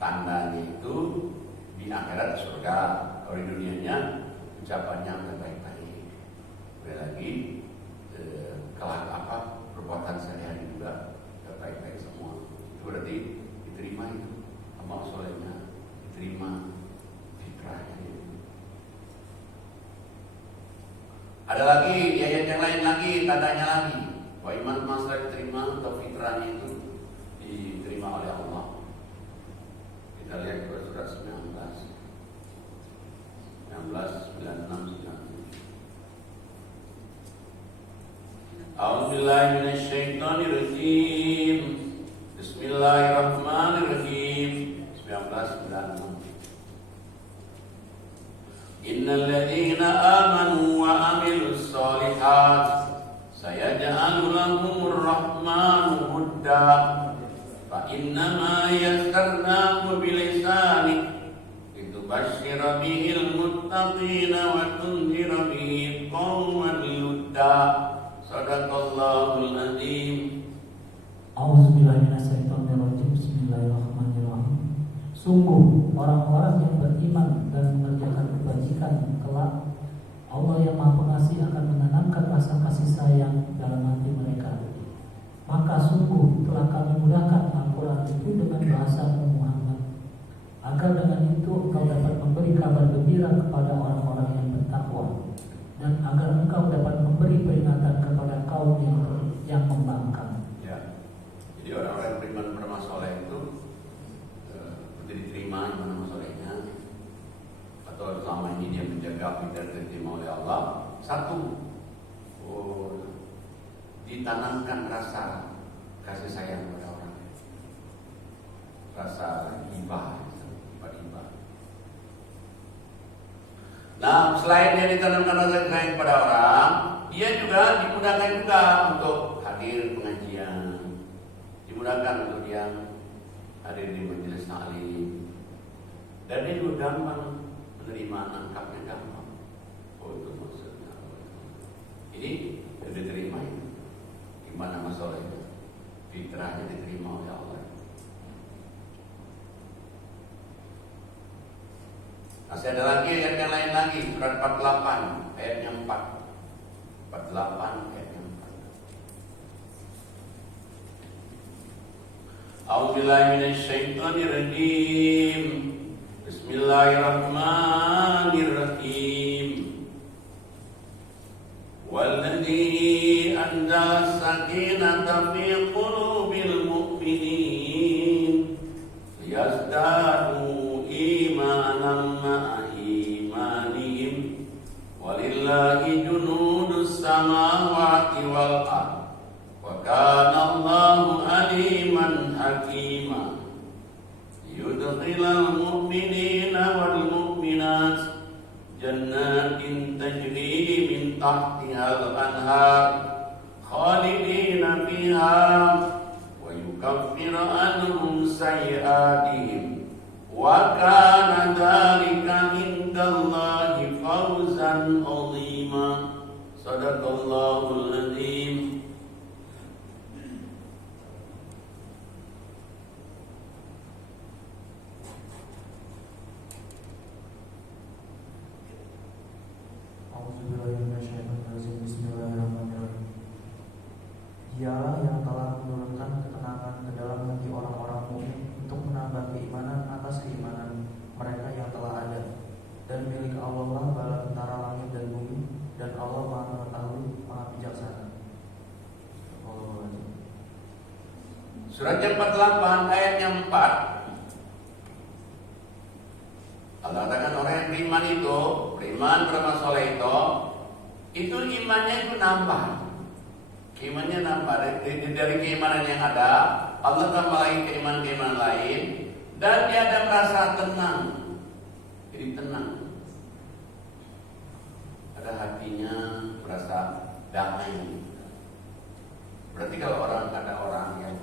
tandanya itu di akhirat surga, kalau di dunianya ucapannya udah baik-baik. Boleh lagi kelak perbuatan sehari-hari juga udah baik-baik semua. Itu berarti diterima itu amal solehnya, diterima fitrahnya. Ada lagi di ayat yang lain lagi tandanya lagi bahwa iman masalah diterima atau fitrahnya itu diterima oleh Allah. Kita lihat ke surat 19, 96. A'udzubillahi minasyaitonirrajim. Bismillahirrahmanirrahim. 1996. Innal ladzina amanu wa amilus solihat sayaj'alu lahumur rahmanu wudda fa innama yassarnahu bilisanik litubashshira bihil muttaqina wa tunzira bihi qauman ludda. Sadaqallahul adzim. A'udzubillahi minasyaitonirrajim. Bismillahirrahmanirrahim. Sungguh orang-orang yang beriman dan mengerjakan kebajikan kelak Allah yang Maha Pengasih akan menanamkan rasa kasih sayang dalam hati mereka. Maka sungguh telah kami mudahkan Al-Quran itu dengan bahasa Muhammad, agar dengan itu engkau dapat memberi kabar gembira kepada orang-orang yang bertakwa, dan agar engkau dapat memberi peringatan kepada kaum yang membangkang. Ya. Jadi orang-orang yang beriman beramal soleh itu diterima iman solehnya, atau selama ini dia menjaga fitrah diterima oleh Allah. Satu, ditanamkan rasa kasih sayang kepada orang, rasa hibah. Nah, selain dia ditanamkan rasa sayang kepada orang, dia juga dimudahkan juga untuk hadir pengajian, dimudahkan untuk dia hadir di majelis taklim, dan dia juga gampang menerima, nangkapnya gampang. Oh, itu maksudnya. Ini sudah diterima itu. Gimana masalahnya? Fitrahnya diterima oleh Allah. Masih ada lagi ayat yang lain lagi, surat 48 ayatnya 4. 48 ayatnya 4. A'udzubillahi minasyaitonirrajim. Bismillahirrahmanirrahim. Walladzi anzala sakinata fi qulubil mu'minin liyazdadu imanan ma'a imanihim walillahi junudus samawati wal ardh wa kana Allahu aliman hakima. Yudkhilal mu'minina wal mu'minat jannatin tajri min tahtihal anhar khalidina fiha wa yukaffiru anhum sayyi'atihim wa kana dzalika indallahi fawzan 'azima. keimanan atas keimanan mereka yang telah ada. Dan milik Allah lah bala tentara langit dan bumi, dan Allah Maha mengetahui, Maha bijaksana. Surat yang 48 ayat yang 4. Allah katakan orang yang beriman itu, beriman beramal soleh itu imannya itu nambah. Imannya nambah dari keimanan yang ada, Allah tambah lagi keimanan lain, dan dia ada merasa tenang. Jadi tenang. Ada hatinya merasa damai. Berarti kalau ada orang yang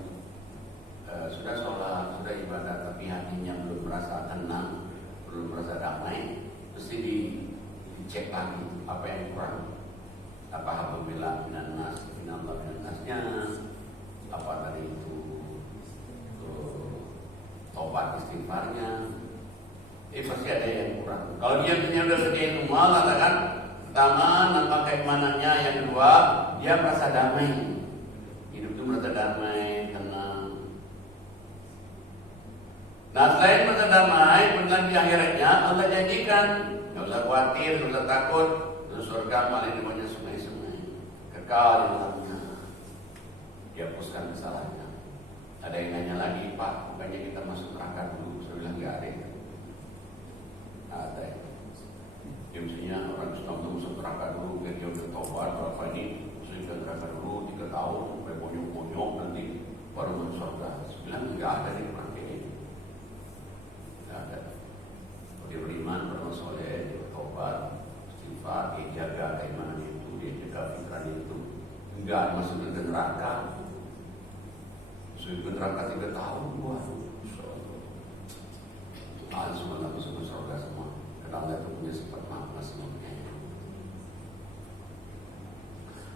sudah sholat, sudah ibadah, tapi hatinya belum merasa tenang, belum merasa damai, mesti dicek lagi apa yang kurang. Apa apabila minan nas, minallah minan nasnya, apa tadi itu tobat istighfarnya, pasti ada yang kurang. Kalau dia sudah kerjain semua, katakan pertama nampak keimanannya, yang kedua dia merasa damai, hidup itu merasa damai, tenang. Nah selain merasa damai, benar di akhiratnya Allah janjikan, nggak usah khawatir, nggak usah takut, terus surga paling banyak sungai-sungai, kekal di dalamnya, dihapuskan kesalahannya. Ada yang nanya lagi, Pak, bukannya kita masuk neraka dulu? Saya bilang nggak ada. Ada ya. Ya mestinya orang Islam itu masuk neraka dulu, biar dia udah tobat berapa ini, masuk ke neraka dulu 3 tahun, sampai bonyok-bonyok nanti baru masuk surga. Saya bilang nggak ada di neraka ini. Nggak ada. Kalau dia beriman, beramal soleh, dia bertobat, istighfar, dia jaga keimanan itu, dia jaga pikiran itu, nggak masuk ke neraka. Masuk ke neraka 3 tahun, waduh. Semua masuk ke surga semua. Karena Allah itu punya sifat maha semuanya.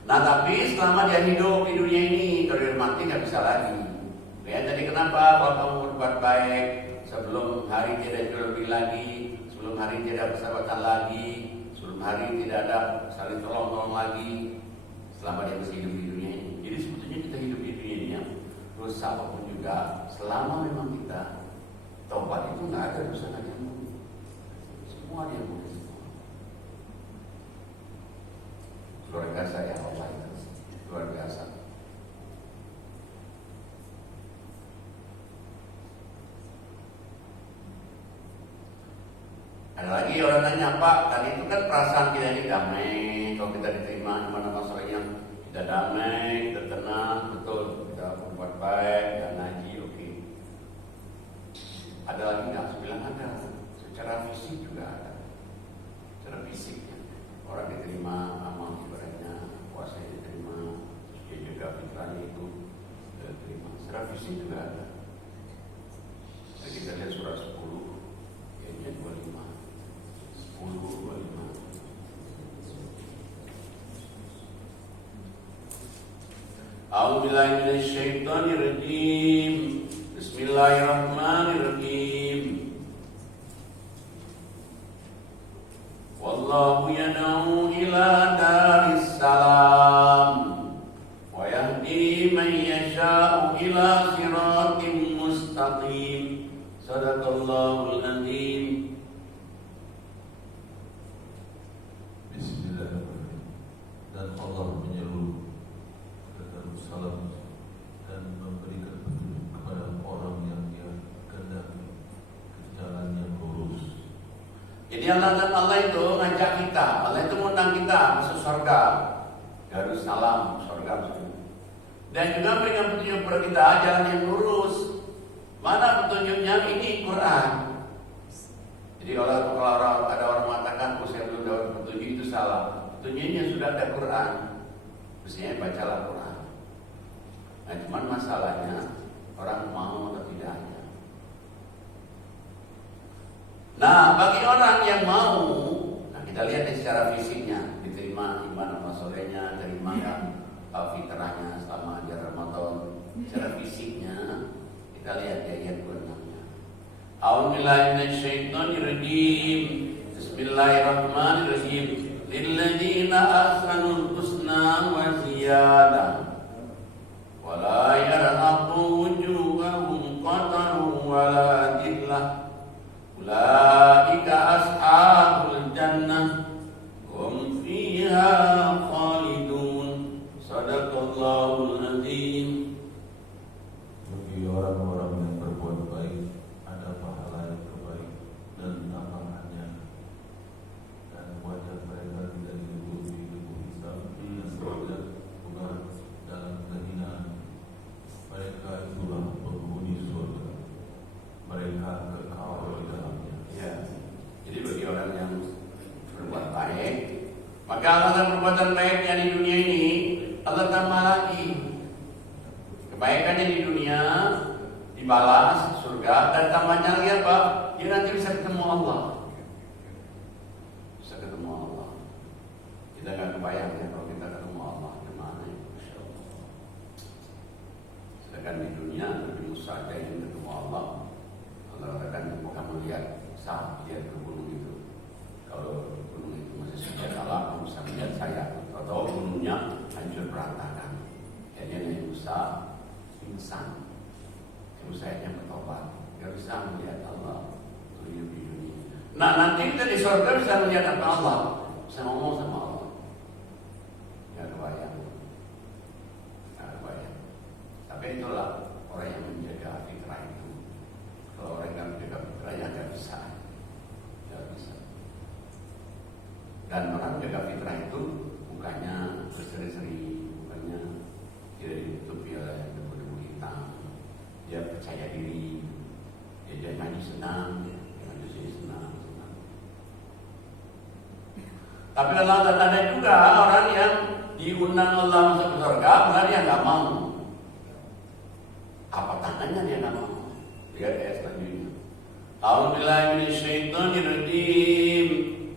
Nah tapi selama dia hidup di dunia ini, kalau dia mati nggak bisa lagi. Ya, jadi kenapa kalau kamu berbuat baik sebelum hari tidak lebih lagi, sebelum hari tidak persahabatan lagi, sebelum hari tidak ada saling tolong lagi, selama dia masih hidup di dunia ini. Jadi sebetulnya kita hidup di dunia ini, dosa apapun juga, selama memang kita taubat itu nggak ada dosa lagi yang boleh. Semua dia boleh semua. Luar biasa ya Allah itu, luar biasa. Ada lagi orang nanya, Pak, tadi itu kan perasaan kita ini damai, kalau kita diterima mana masalahnya kita damai, kita tenang, betul, kita berbuat baik, dan ngaji, oke. Ada lagi nggak? Saya bilang ada. Secara fisik juga ada. Secara fisiknya orang diterima amal ibadahnya, puasanya diterima, dia juga pikirannya itu diterima. Secara fisik juga ada. Jadi kita lihat surah 10 ayat 25. 10:25. A'udzubillahi minasyaitonirrajim. Bismillahirrahmanirrahim. Wallahu yad'u ila daris salam wa yahdi man yasha'u ila siratim mustaqim. Sadaqallahul azim. Bismillahirrahmanirrahim. Dan Allah menyeru ke Darussalam dan memberikan petunjuk kepada orang yang dia kehendaki ke jalan yang lurus. Jadi Allah itu ngajak kita, Allah itu mengundang kita masuk surga, Darussalam, surga maksudnya. Dan juga memberikan petunjuk kepada kita jalan yang lurus. Mana petunjuknya? Ini Quran. Jadi kalau ada orang mengatakan, saya belum dapat petunjuk, itu salah. Petunjuknya sudah ada Quran. Mestinya bacalah Quran. Nah, cuman masalahnya orang mau atau tidaknya. Nah, bagi orang yang mau, nah kita lihat secara fisiknya, diterima iman masolehnya, terima fitrahnya selama di Ramadan. Secara fisiknya, kita lihat di ayat 26-nya. A'udzubillahi minasyaitonirrajim. Bismillahirrahmanirrahim. Lilladzina ahsanul husna wa ziyadah. Wala yarhaqu wujuhahum qatarun wala dhillah. Ulaika ashabul jannah hum fiha khalidun. Shadaqallahul azim. Bagi orang-orang yang berbuat baik ada pahala yang terbaik dan tambahannya, dan wajah mereka tidak ditutupi debu hitam dan tidak pernah dalam kehinaan. Mereka itulah penghuni surga, mereka kekal di dalamnya. Ya. Jadi bagi orang yang berbuat baik, maka Allah akan perbuatan baiknya di dunia ini Allah tambah lagi. Kebaikannya di dunia dibalas surga, dan tambahnya lagi apa? Dia nanti bisa ketemu Allah. Bisa ketemu Allah. Kita nggak kebayang ya kalau kita ketemu Allah gimana ya, Masya Allah. Sedangkan di dunia lebih saja yang ketemu Allah. Allah katakan kamu lihat saat lihat ke gunung itu. Kalau gunung itu masih sudah kalah, kamu bisa melihat saya. Atau gunungnya hancur berantakan. Kayaknya Musa pingsan. Musa yang bertobat, nggak bisa melihat Allah di dunia. Nah, nanti kita di surga bisa melihat apa Allah, bisa ngomong sama Allah. Nggak kebayang. Tapi itulah orang yang menjaga fitrah itu. Kalau orang yang menjaga fitrahnya nggak bisa. Dan orang menjaga fitrah itu bukannya berseri-seri, bukannya tidak ditutupi oleh debu-debu hitam. Dia percaya diri, dia maju senang, senang. Tapi ada juga orang yang diundang Allah masuk ke surga, malah dia nggak mau. Apa tangannya dia nggak mau? Lihat ayat selanjutnya. A'udzubillahi minasyaitonirrajim.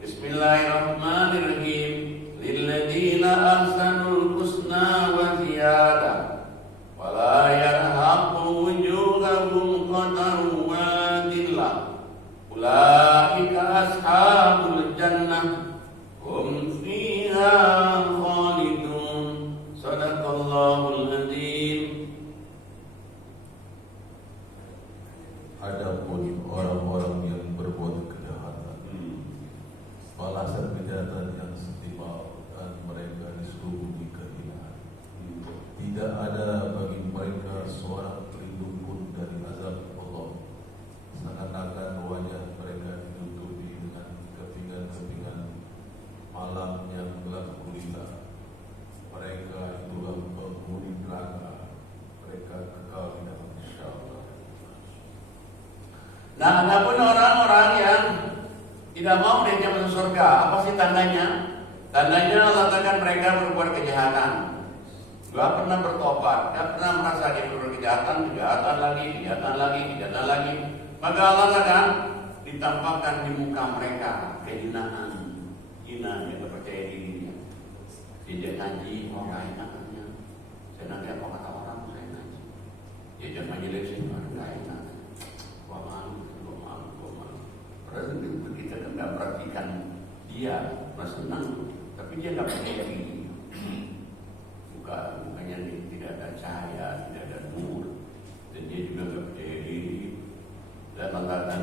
Bismillahirrahmanirrahim. Lilladzina ahsanul husna wa ziyadah. Wala yarhaqu wujuhahum qatarun wa dhillah. Ulaika ashabul jannah hum fiha khalidun. Shadaqallahul azim. Adapun orang-orang yang berbuat kejahatan, balasan kejahatan yang setimpal dan mereka diselubungi kehinaan. Tidak ada bagi mereka seorang pelindung pun dari azab Allah. Seakan-akan wajah mereka ditutupi dengan kepingan-kepingan malam yang gelap gulita. Mereka itulah penghuni neraka. Mereka kekal di dalam insyaallah. Nah, adapun orang-orang yang tidak mau diajak masuk surga, apa sih tandanya? Tandanya Allah katakan mereka berbuat kejahatan. Gak pernah bertobat, gak pernah merasa dia berbuat kejahatan lagi. Maka Allah akan ditampakkan di muka mereka kehinaan, hina yang percaya dirinya. Dia ngaji, mau gak enaknya. Saya nanti apa kata orang, saya ngaji. Dia majelis ini, gak enak. Gua malu. Padahal kita kan gak perhatikan dia, masih senang, tapi dia gak percaya diri. Bukannya dia tidak ada cahaya, tidak ada nur, dan dia juga gak percaya diri. Dan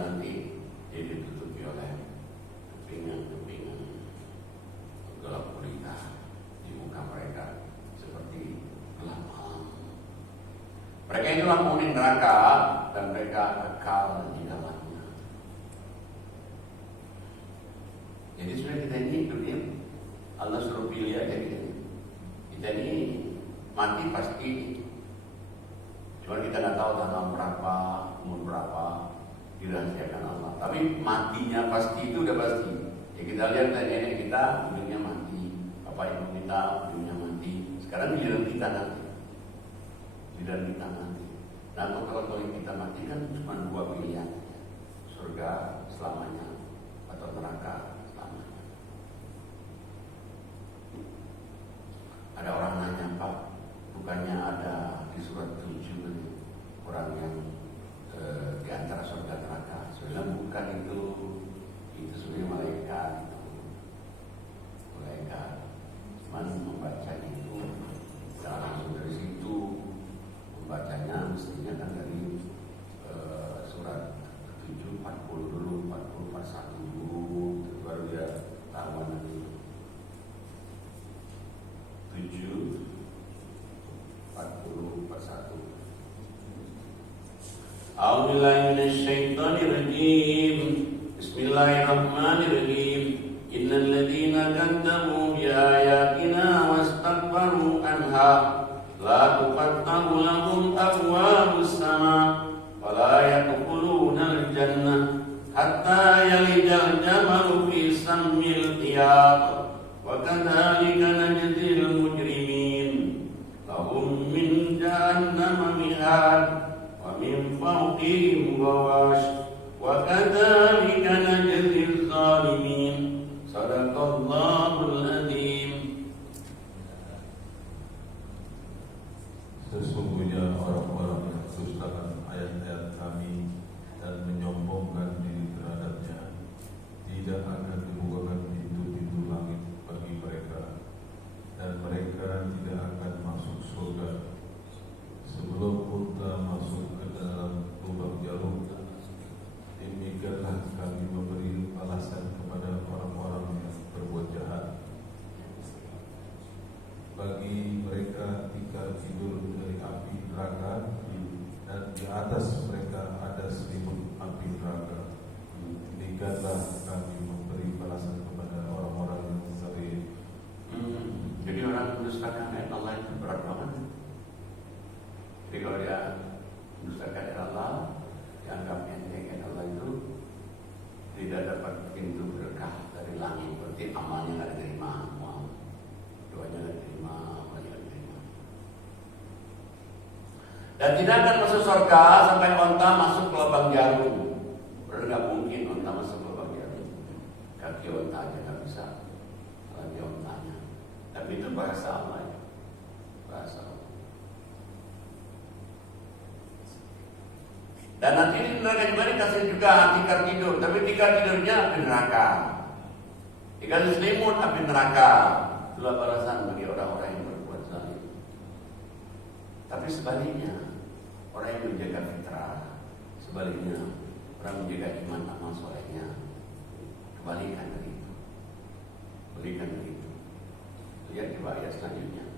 nanti dia ditutupi oleh kepingan-kepingan gelap gulita di muka mereka seperti gelap malam. Mereka itulah penghuni neraka dan mereka kekal di dalamnya. Jadi sebenarnya kita ini hidup ya, Allah suruh pilih aja kita. Kita ini mati pasti. Cuma kita nggak tahu tanggal berapa, umur berapa, dirahasiakan Allah. Tapi matinya pasti itu udah pasti. Ya kita lihat nenek kita ujungnya mati, bapak ibu kita ujungnya mati. Sekarang giliran kita nanti. Nah kalau kita mati kan cuma dua pilihan, surga selamanya atau neraka selamanya. Ada orang nanya, Pak, bukannya ada di surat 7 orang yang di antara surga neraka? Sebenarnya bukan itu sebenarnya malaikat. Cuman membaca itu jangan langsung dari situ. Membacanya mestinya kan dari surat 7 A'udzubillahi minasyaitonirrajim. Bismillahirrahmanirrahim. Innal ladzina kadzdzabu bi ayatina wastakbaru anha la tufattahu lahum abwabus sama wa la yadkhuluna al-jannah hatta yalijal jamalu fi sammil khiyat wa kadzalika najzil mujrimin lahum min jahannama mihad wa min fawqihim ghawash wa kadzalika najzil zalimin. Sadaqallahul adzim. Sesungguhnya orang-orang yang mendustakan ayat-ayat kami dan menyombongkan diri terhadapnya tidak akan dibukakan pintu-pintu langit bagi mereka, dan mereka tidak akan masuk surga sebelum unta masuk ke dalam lubang jarum. Demikianlah kami memberi balasan kepada orang-orang yang berbuat jahat. Bagi mereka tinggal tidur dari api neraka, dan di atas mereka ada selimut api neraka. Demikianlah kami memberi balasan kepada orang-orang yang zalim. Jadi orang mendustakan ayat Allah itu berat banget. Jadi kalau dia mendustakan ayat Allah, dianggap enteng ayat Allah itu tidak dapat pintu berkah dari langit. Berarti amalnya nggak diterima, doanya nggak diterima, amalnya nggak diterima. Dan tidak akan masuk surga sampai onta masuk ke lubang jarum. Berarti nggak mungkin onta masuk ke lubang jarum. Kaki onta aja nggak bisa, lagi ontanya. Tapi itu bahasa Allah, bahasa Allah. Dan nanti di neraka juga dikasih juga tikar tidur, tapi tikar tidurnya api neraka. Dikasih selimut api neraka. Itulah balasan bagi orang-orang yang berbuat zalim. Tapi sebaliknya, orang yang menjaga fitrah, sebaliknya orang menjaga iman amal solehnya, kebalikan dari itu. Kebalikan dari itu. Lihat di ayat selanjutnya.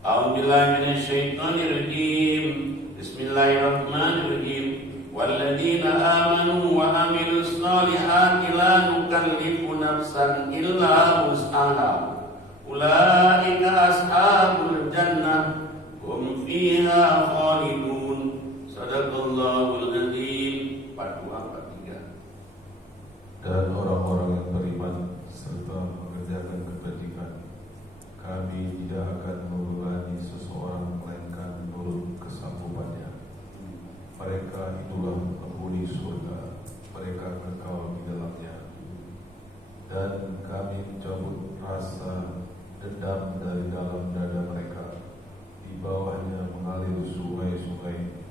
A'udzubillahi minasyaitonirrajim. Bismillahirrahmanirrahim. Walladzina amanu wa amilus solihati la nukallifu nafsan illa wus'aha. Ulaika ashabul jannah hum fiha khalidun. Sadaqallahul adzim. Part 2, part 3. Dan orang-orang yang beriman serta mengerjakan kebajikan, kami tidak akan membebani seseorang melainkan menurut kesanggupannya. Mereka itulah penghuni surga, mereka kekal di dalamnya. Dan kami mencabut rasa dendam dari dalam dada mereka, di bawahnya mengalir sungai-sungai.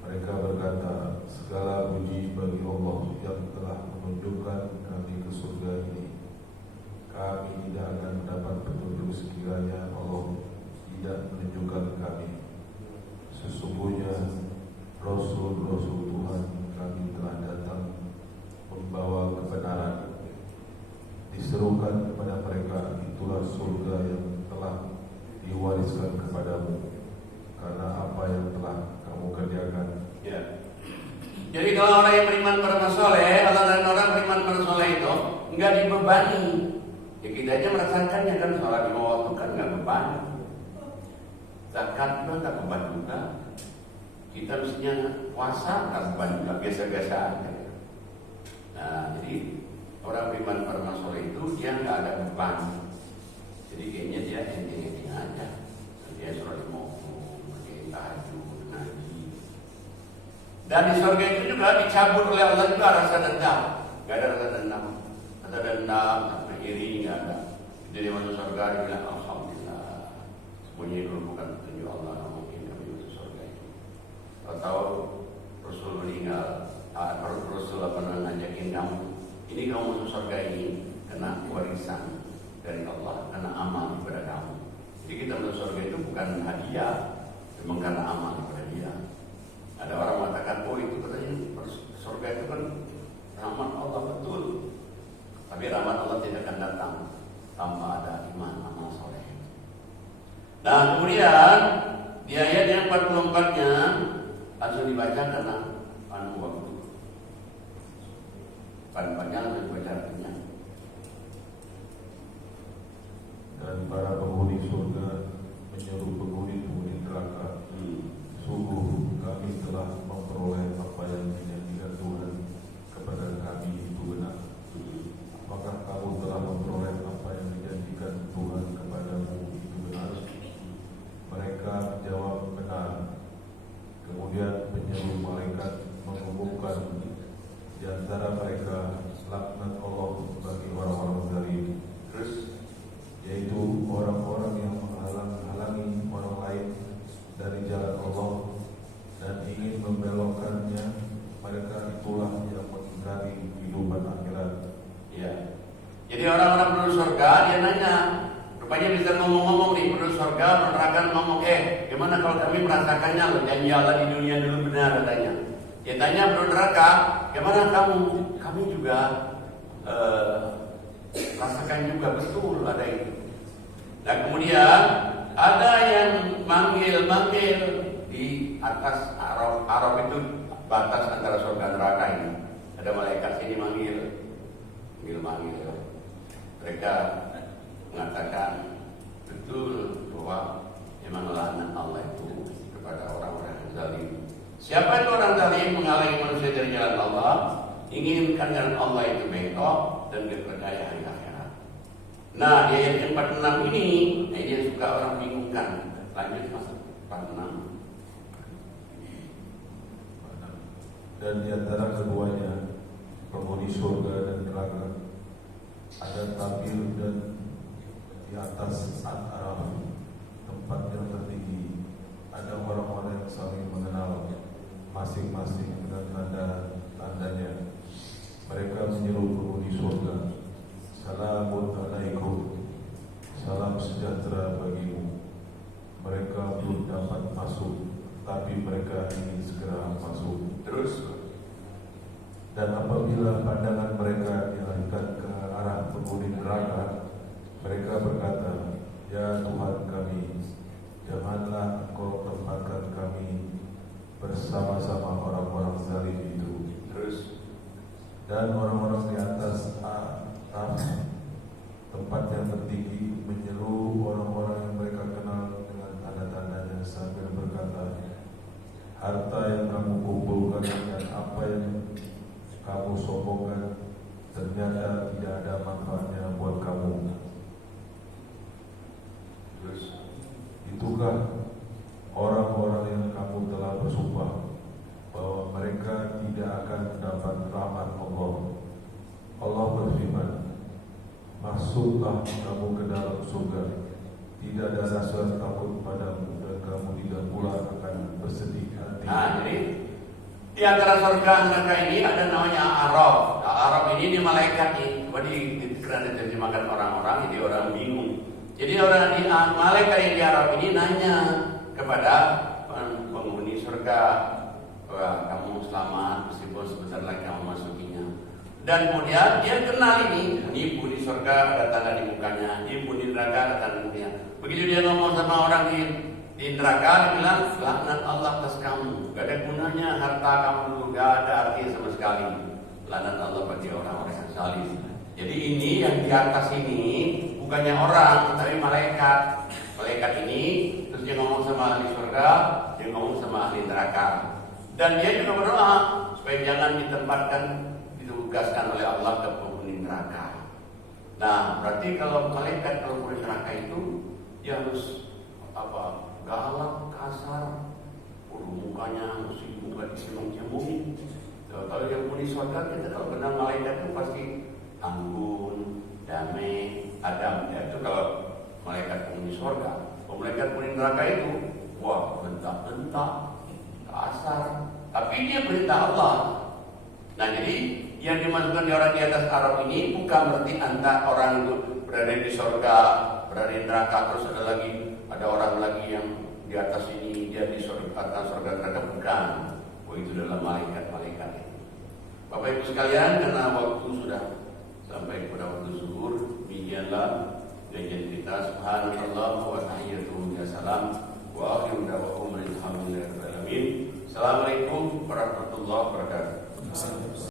Mereka berkata, segala puji bagi Allah yang telah menunjukkan kami ke surga ini. Kami tidak akan mendapat petunjuk sekiranya Allah tidak menunjukkan kami. Sesungguhnya Rasul-Rasul Tuhan kami telah datang membawa kebenaran. Diserukan kepada mereka, itulah surga yang telah diwariskan kepadamu karena apa yang telah kamu kerjakan. Ya. Jadi kalau orang yang beriman beramal soleh, Allah dan orang beriman beramal soleh itu enggak dibebani. Ya kita aja merasakannya kan, sholat 5 waktu kan enggak beban. Zakat juga enggak beban juga. Kita mestinya puasa enggak beban juga, biasa-biasa aja. Nah, jadi orang beriman beramal soleh itu dia enggak ada beban. Jadi kayaknya dia enteng-enteng aja. Dia sholat 5 waktu, dia tahajud, ngaji. Dan di surga itu juga dicabut oleh Allah juga rasa dendam. Gak ada rasa dendam. Rasa dendam, rasa iri, gak ada. Jadi masuk surga dia bilang alhamdulillah. Semuanya itu bukan petunjuk Allah, mungkin kami masuk surga itu. Atau Rasul meninggal, Rasul ngajakin kamu, ini kamu masuk surga ini karena warisan dari Allah, karena amal kepada kamu. Jadi kita masuk surga itu bukan hadiah, memang karena amal kepada dia. Ada orang mengatakan, oh itu katanya surga itu kan rahmat Allah, betul. Tapi rahmat Allah tidak akan datang tanpa ada iman amal soleh. Nah kemudian di ayat yang 44-nya langsung dibaca karena waktu. Panjang baca artinya. Dan para penghuni surga menyeru penghuni neraka, sungguh kami telah memperoleh apa yang dijanjikan Tuhan kepada kami itu benar. Apakah kamu telah memperoleh apa yang dijanjikan Tuhan kepadamu itu benar? Mereka menjawab benar. Kemudian penyeru malaikat mengumumkan di antara mereka laknat Allah bagi orang-orang zalim, yaitu orang-orang yang menghalang-halangi orang lain dari jalan Allah dan ingin membelokkannya. Mereka itulah yang mengingkari kehidupan akhirat. Ya. Jadi orang-orang penduduk surga dia nanya, rupanya bisa ngomong-ngomong nih penduduk surga, neraka ngomong, gimana kalau kami merasakannya loh janji Allah di dunia dulu benar katanya. Dia tanya penduduk neraka, gimana kamu? Kami juga rasakan juga betul ada itu. Dan kemudian ada yang manggil di atas Araf itu batas antara surga neraka ini. Ada malaikat sini manggil. Mereka mengatakan betul bahwa memang laknat Allah itu kepada orang-orang yang zalim. Siapa itu orang zalim menghalangi manusia dari jalan Allah, inginkan jalan Allah itu bengkok dan berpercaya hari akhirat. Nah, di ayat 46 ini, dia suka orang bingungkan. Lanjut masuk 46. Dan di antara keduanya, penghuni surga dan neraka, ada tabir dan di atas Al-Araf, tempat yang tertinggi, ada orang-orang yang saling mengenal, masing-masing dengan tanda-tandanya. Mereka menyeru penghuni surga, Salamun alaikum, salam sejahtera bagimu. Mereka belum dapat masuk, tapi mereka ingin segera masuk. Terus, dan apabila pandangan mereka dialihkan ke arah penghuni neraka, mereka berkata, Ya Tuhan kami, janganlah Engkau tempatkan kami bersama-sama orang-orang zalim itu. Terus, dan orang-orang di atas Araf, tempat yang tertinggi, menyeru orang-orang yang mereka kenal dengan tanda-tandanya sambil berkata, harta yang kamu kumpulkan dan apa yang kamu sombongkan ternyata tidak ada manfaatnya buat kamu. terus, Itukah orang-orang yang kamu telah bersumpah bahwa mereka tidak akan mendapat rahmat Allah. Allah berfirman, masuklah kamu ke dalam surga, tidak ada rasa takut padamu dan kamu tidak pula akan bersedih hati. nah jadi di antara surga neraka ini ada namanya Araf. Araf ini malaikat nih. Karena diterjemahkan orang-orang, jadi orang bingung. Jadi orang di malaikat yang di Araf ini nanya kepada penghuni surga, wah kamu selamat meskipun sebentar lagi kamu masukinya. Dan kemudian dia kenal ini penghuni surga ada tanda di mukanya, ini penghuni neraka ada tanda di mukanya. Begitu dia ngomong sama orang di neraka, dia bilang laknat Allah atas kamu, gak ada gunanya harta kamu dulu, gak ada arti sama sekali. Laknat Allah bagi orang-orang yang zalim. Jadi ini yang di atas ini bukannya orang, tapi malaikat. Malaikat ini terus dia ngomong sama ahli surga, dia ngomong sama ahli neraka. Dan dia juga berdoa supaya jangan ditempatkan, ditugaskan oleh Allah ke penghuni neraka. Nah, berarti kalau malaikat kalau penghuni neraka itu dia harus galak, kasar, mukanya mesti muka disemong-semongin. Kalau yang penghuni surga kita kalau benar malaikat itu pasti anggun, damai, adem. Ya, itu kalau malaikat penghuni surga. Malaikat penghuni neraka itu, wah, bentak-bentak, kasar. Tapi dia perintah Allah. Nah, jadi yang dimasukkan di orang di atas Araf ini bukan berarti antara orang itu berada di surga, berada di neraka, terus ada orang lagi yang di atas ini, dia di surga, atas surga neraka, bukan. Oh, itu adalah malaikat-malaikat itu. Bapak Ibu sekalian, karena waktu sudah sampai pada waktu zuhur, demikianlah kajian kita. Subhanallah wa tahiyyatuhu ya salam wa akhiru da'wakum alhamdulillahi rabbil alamin. Assalamualaikum warahmatullahi wabarakatuh.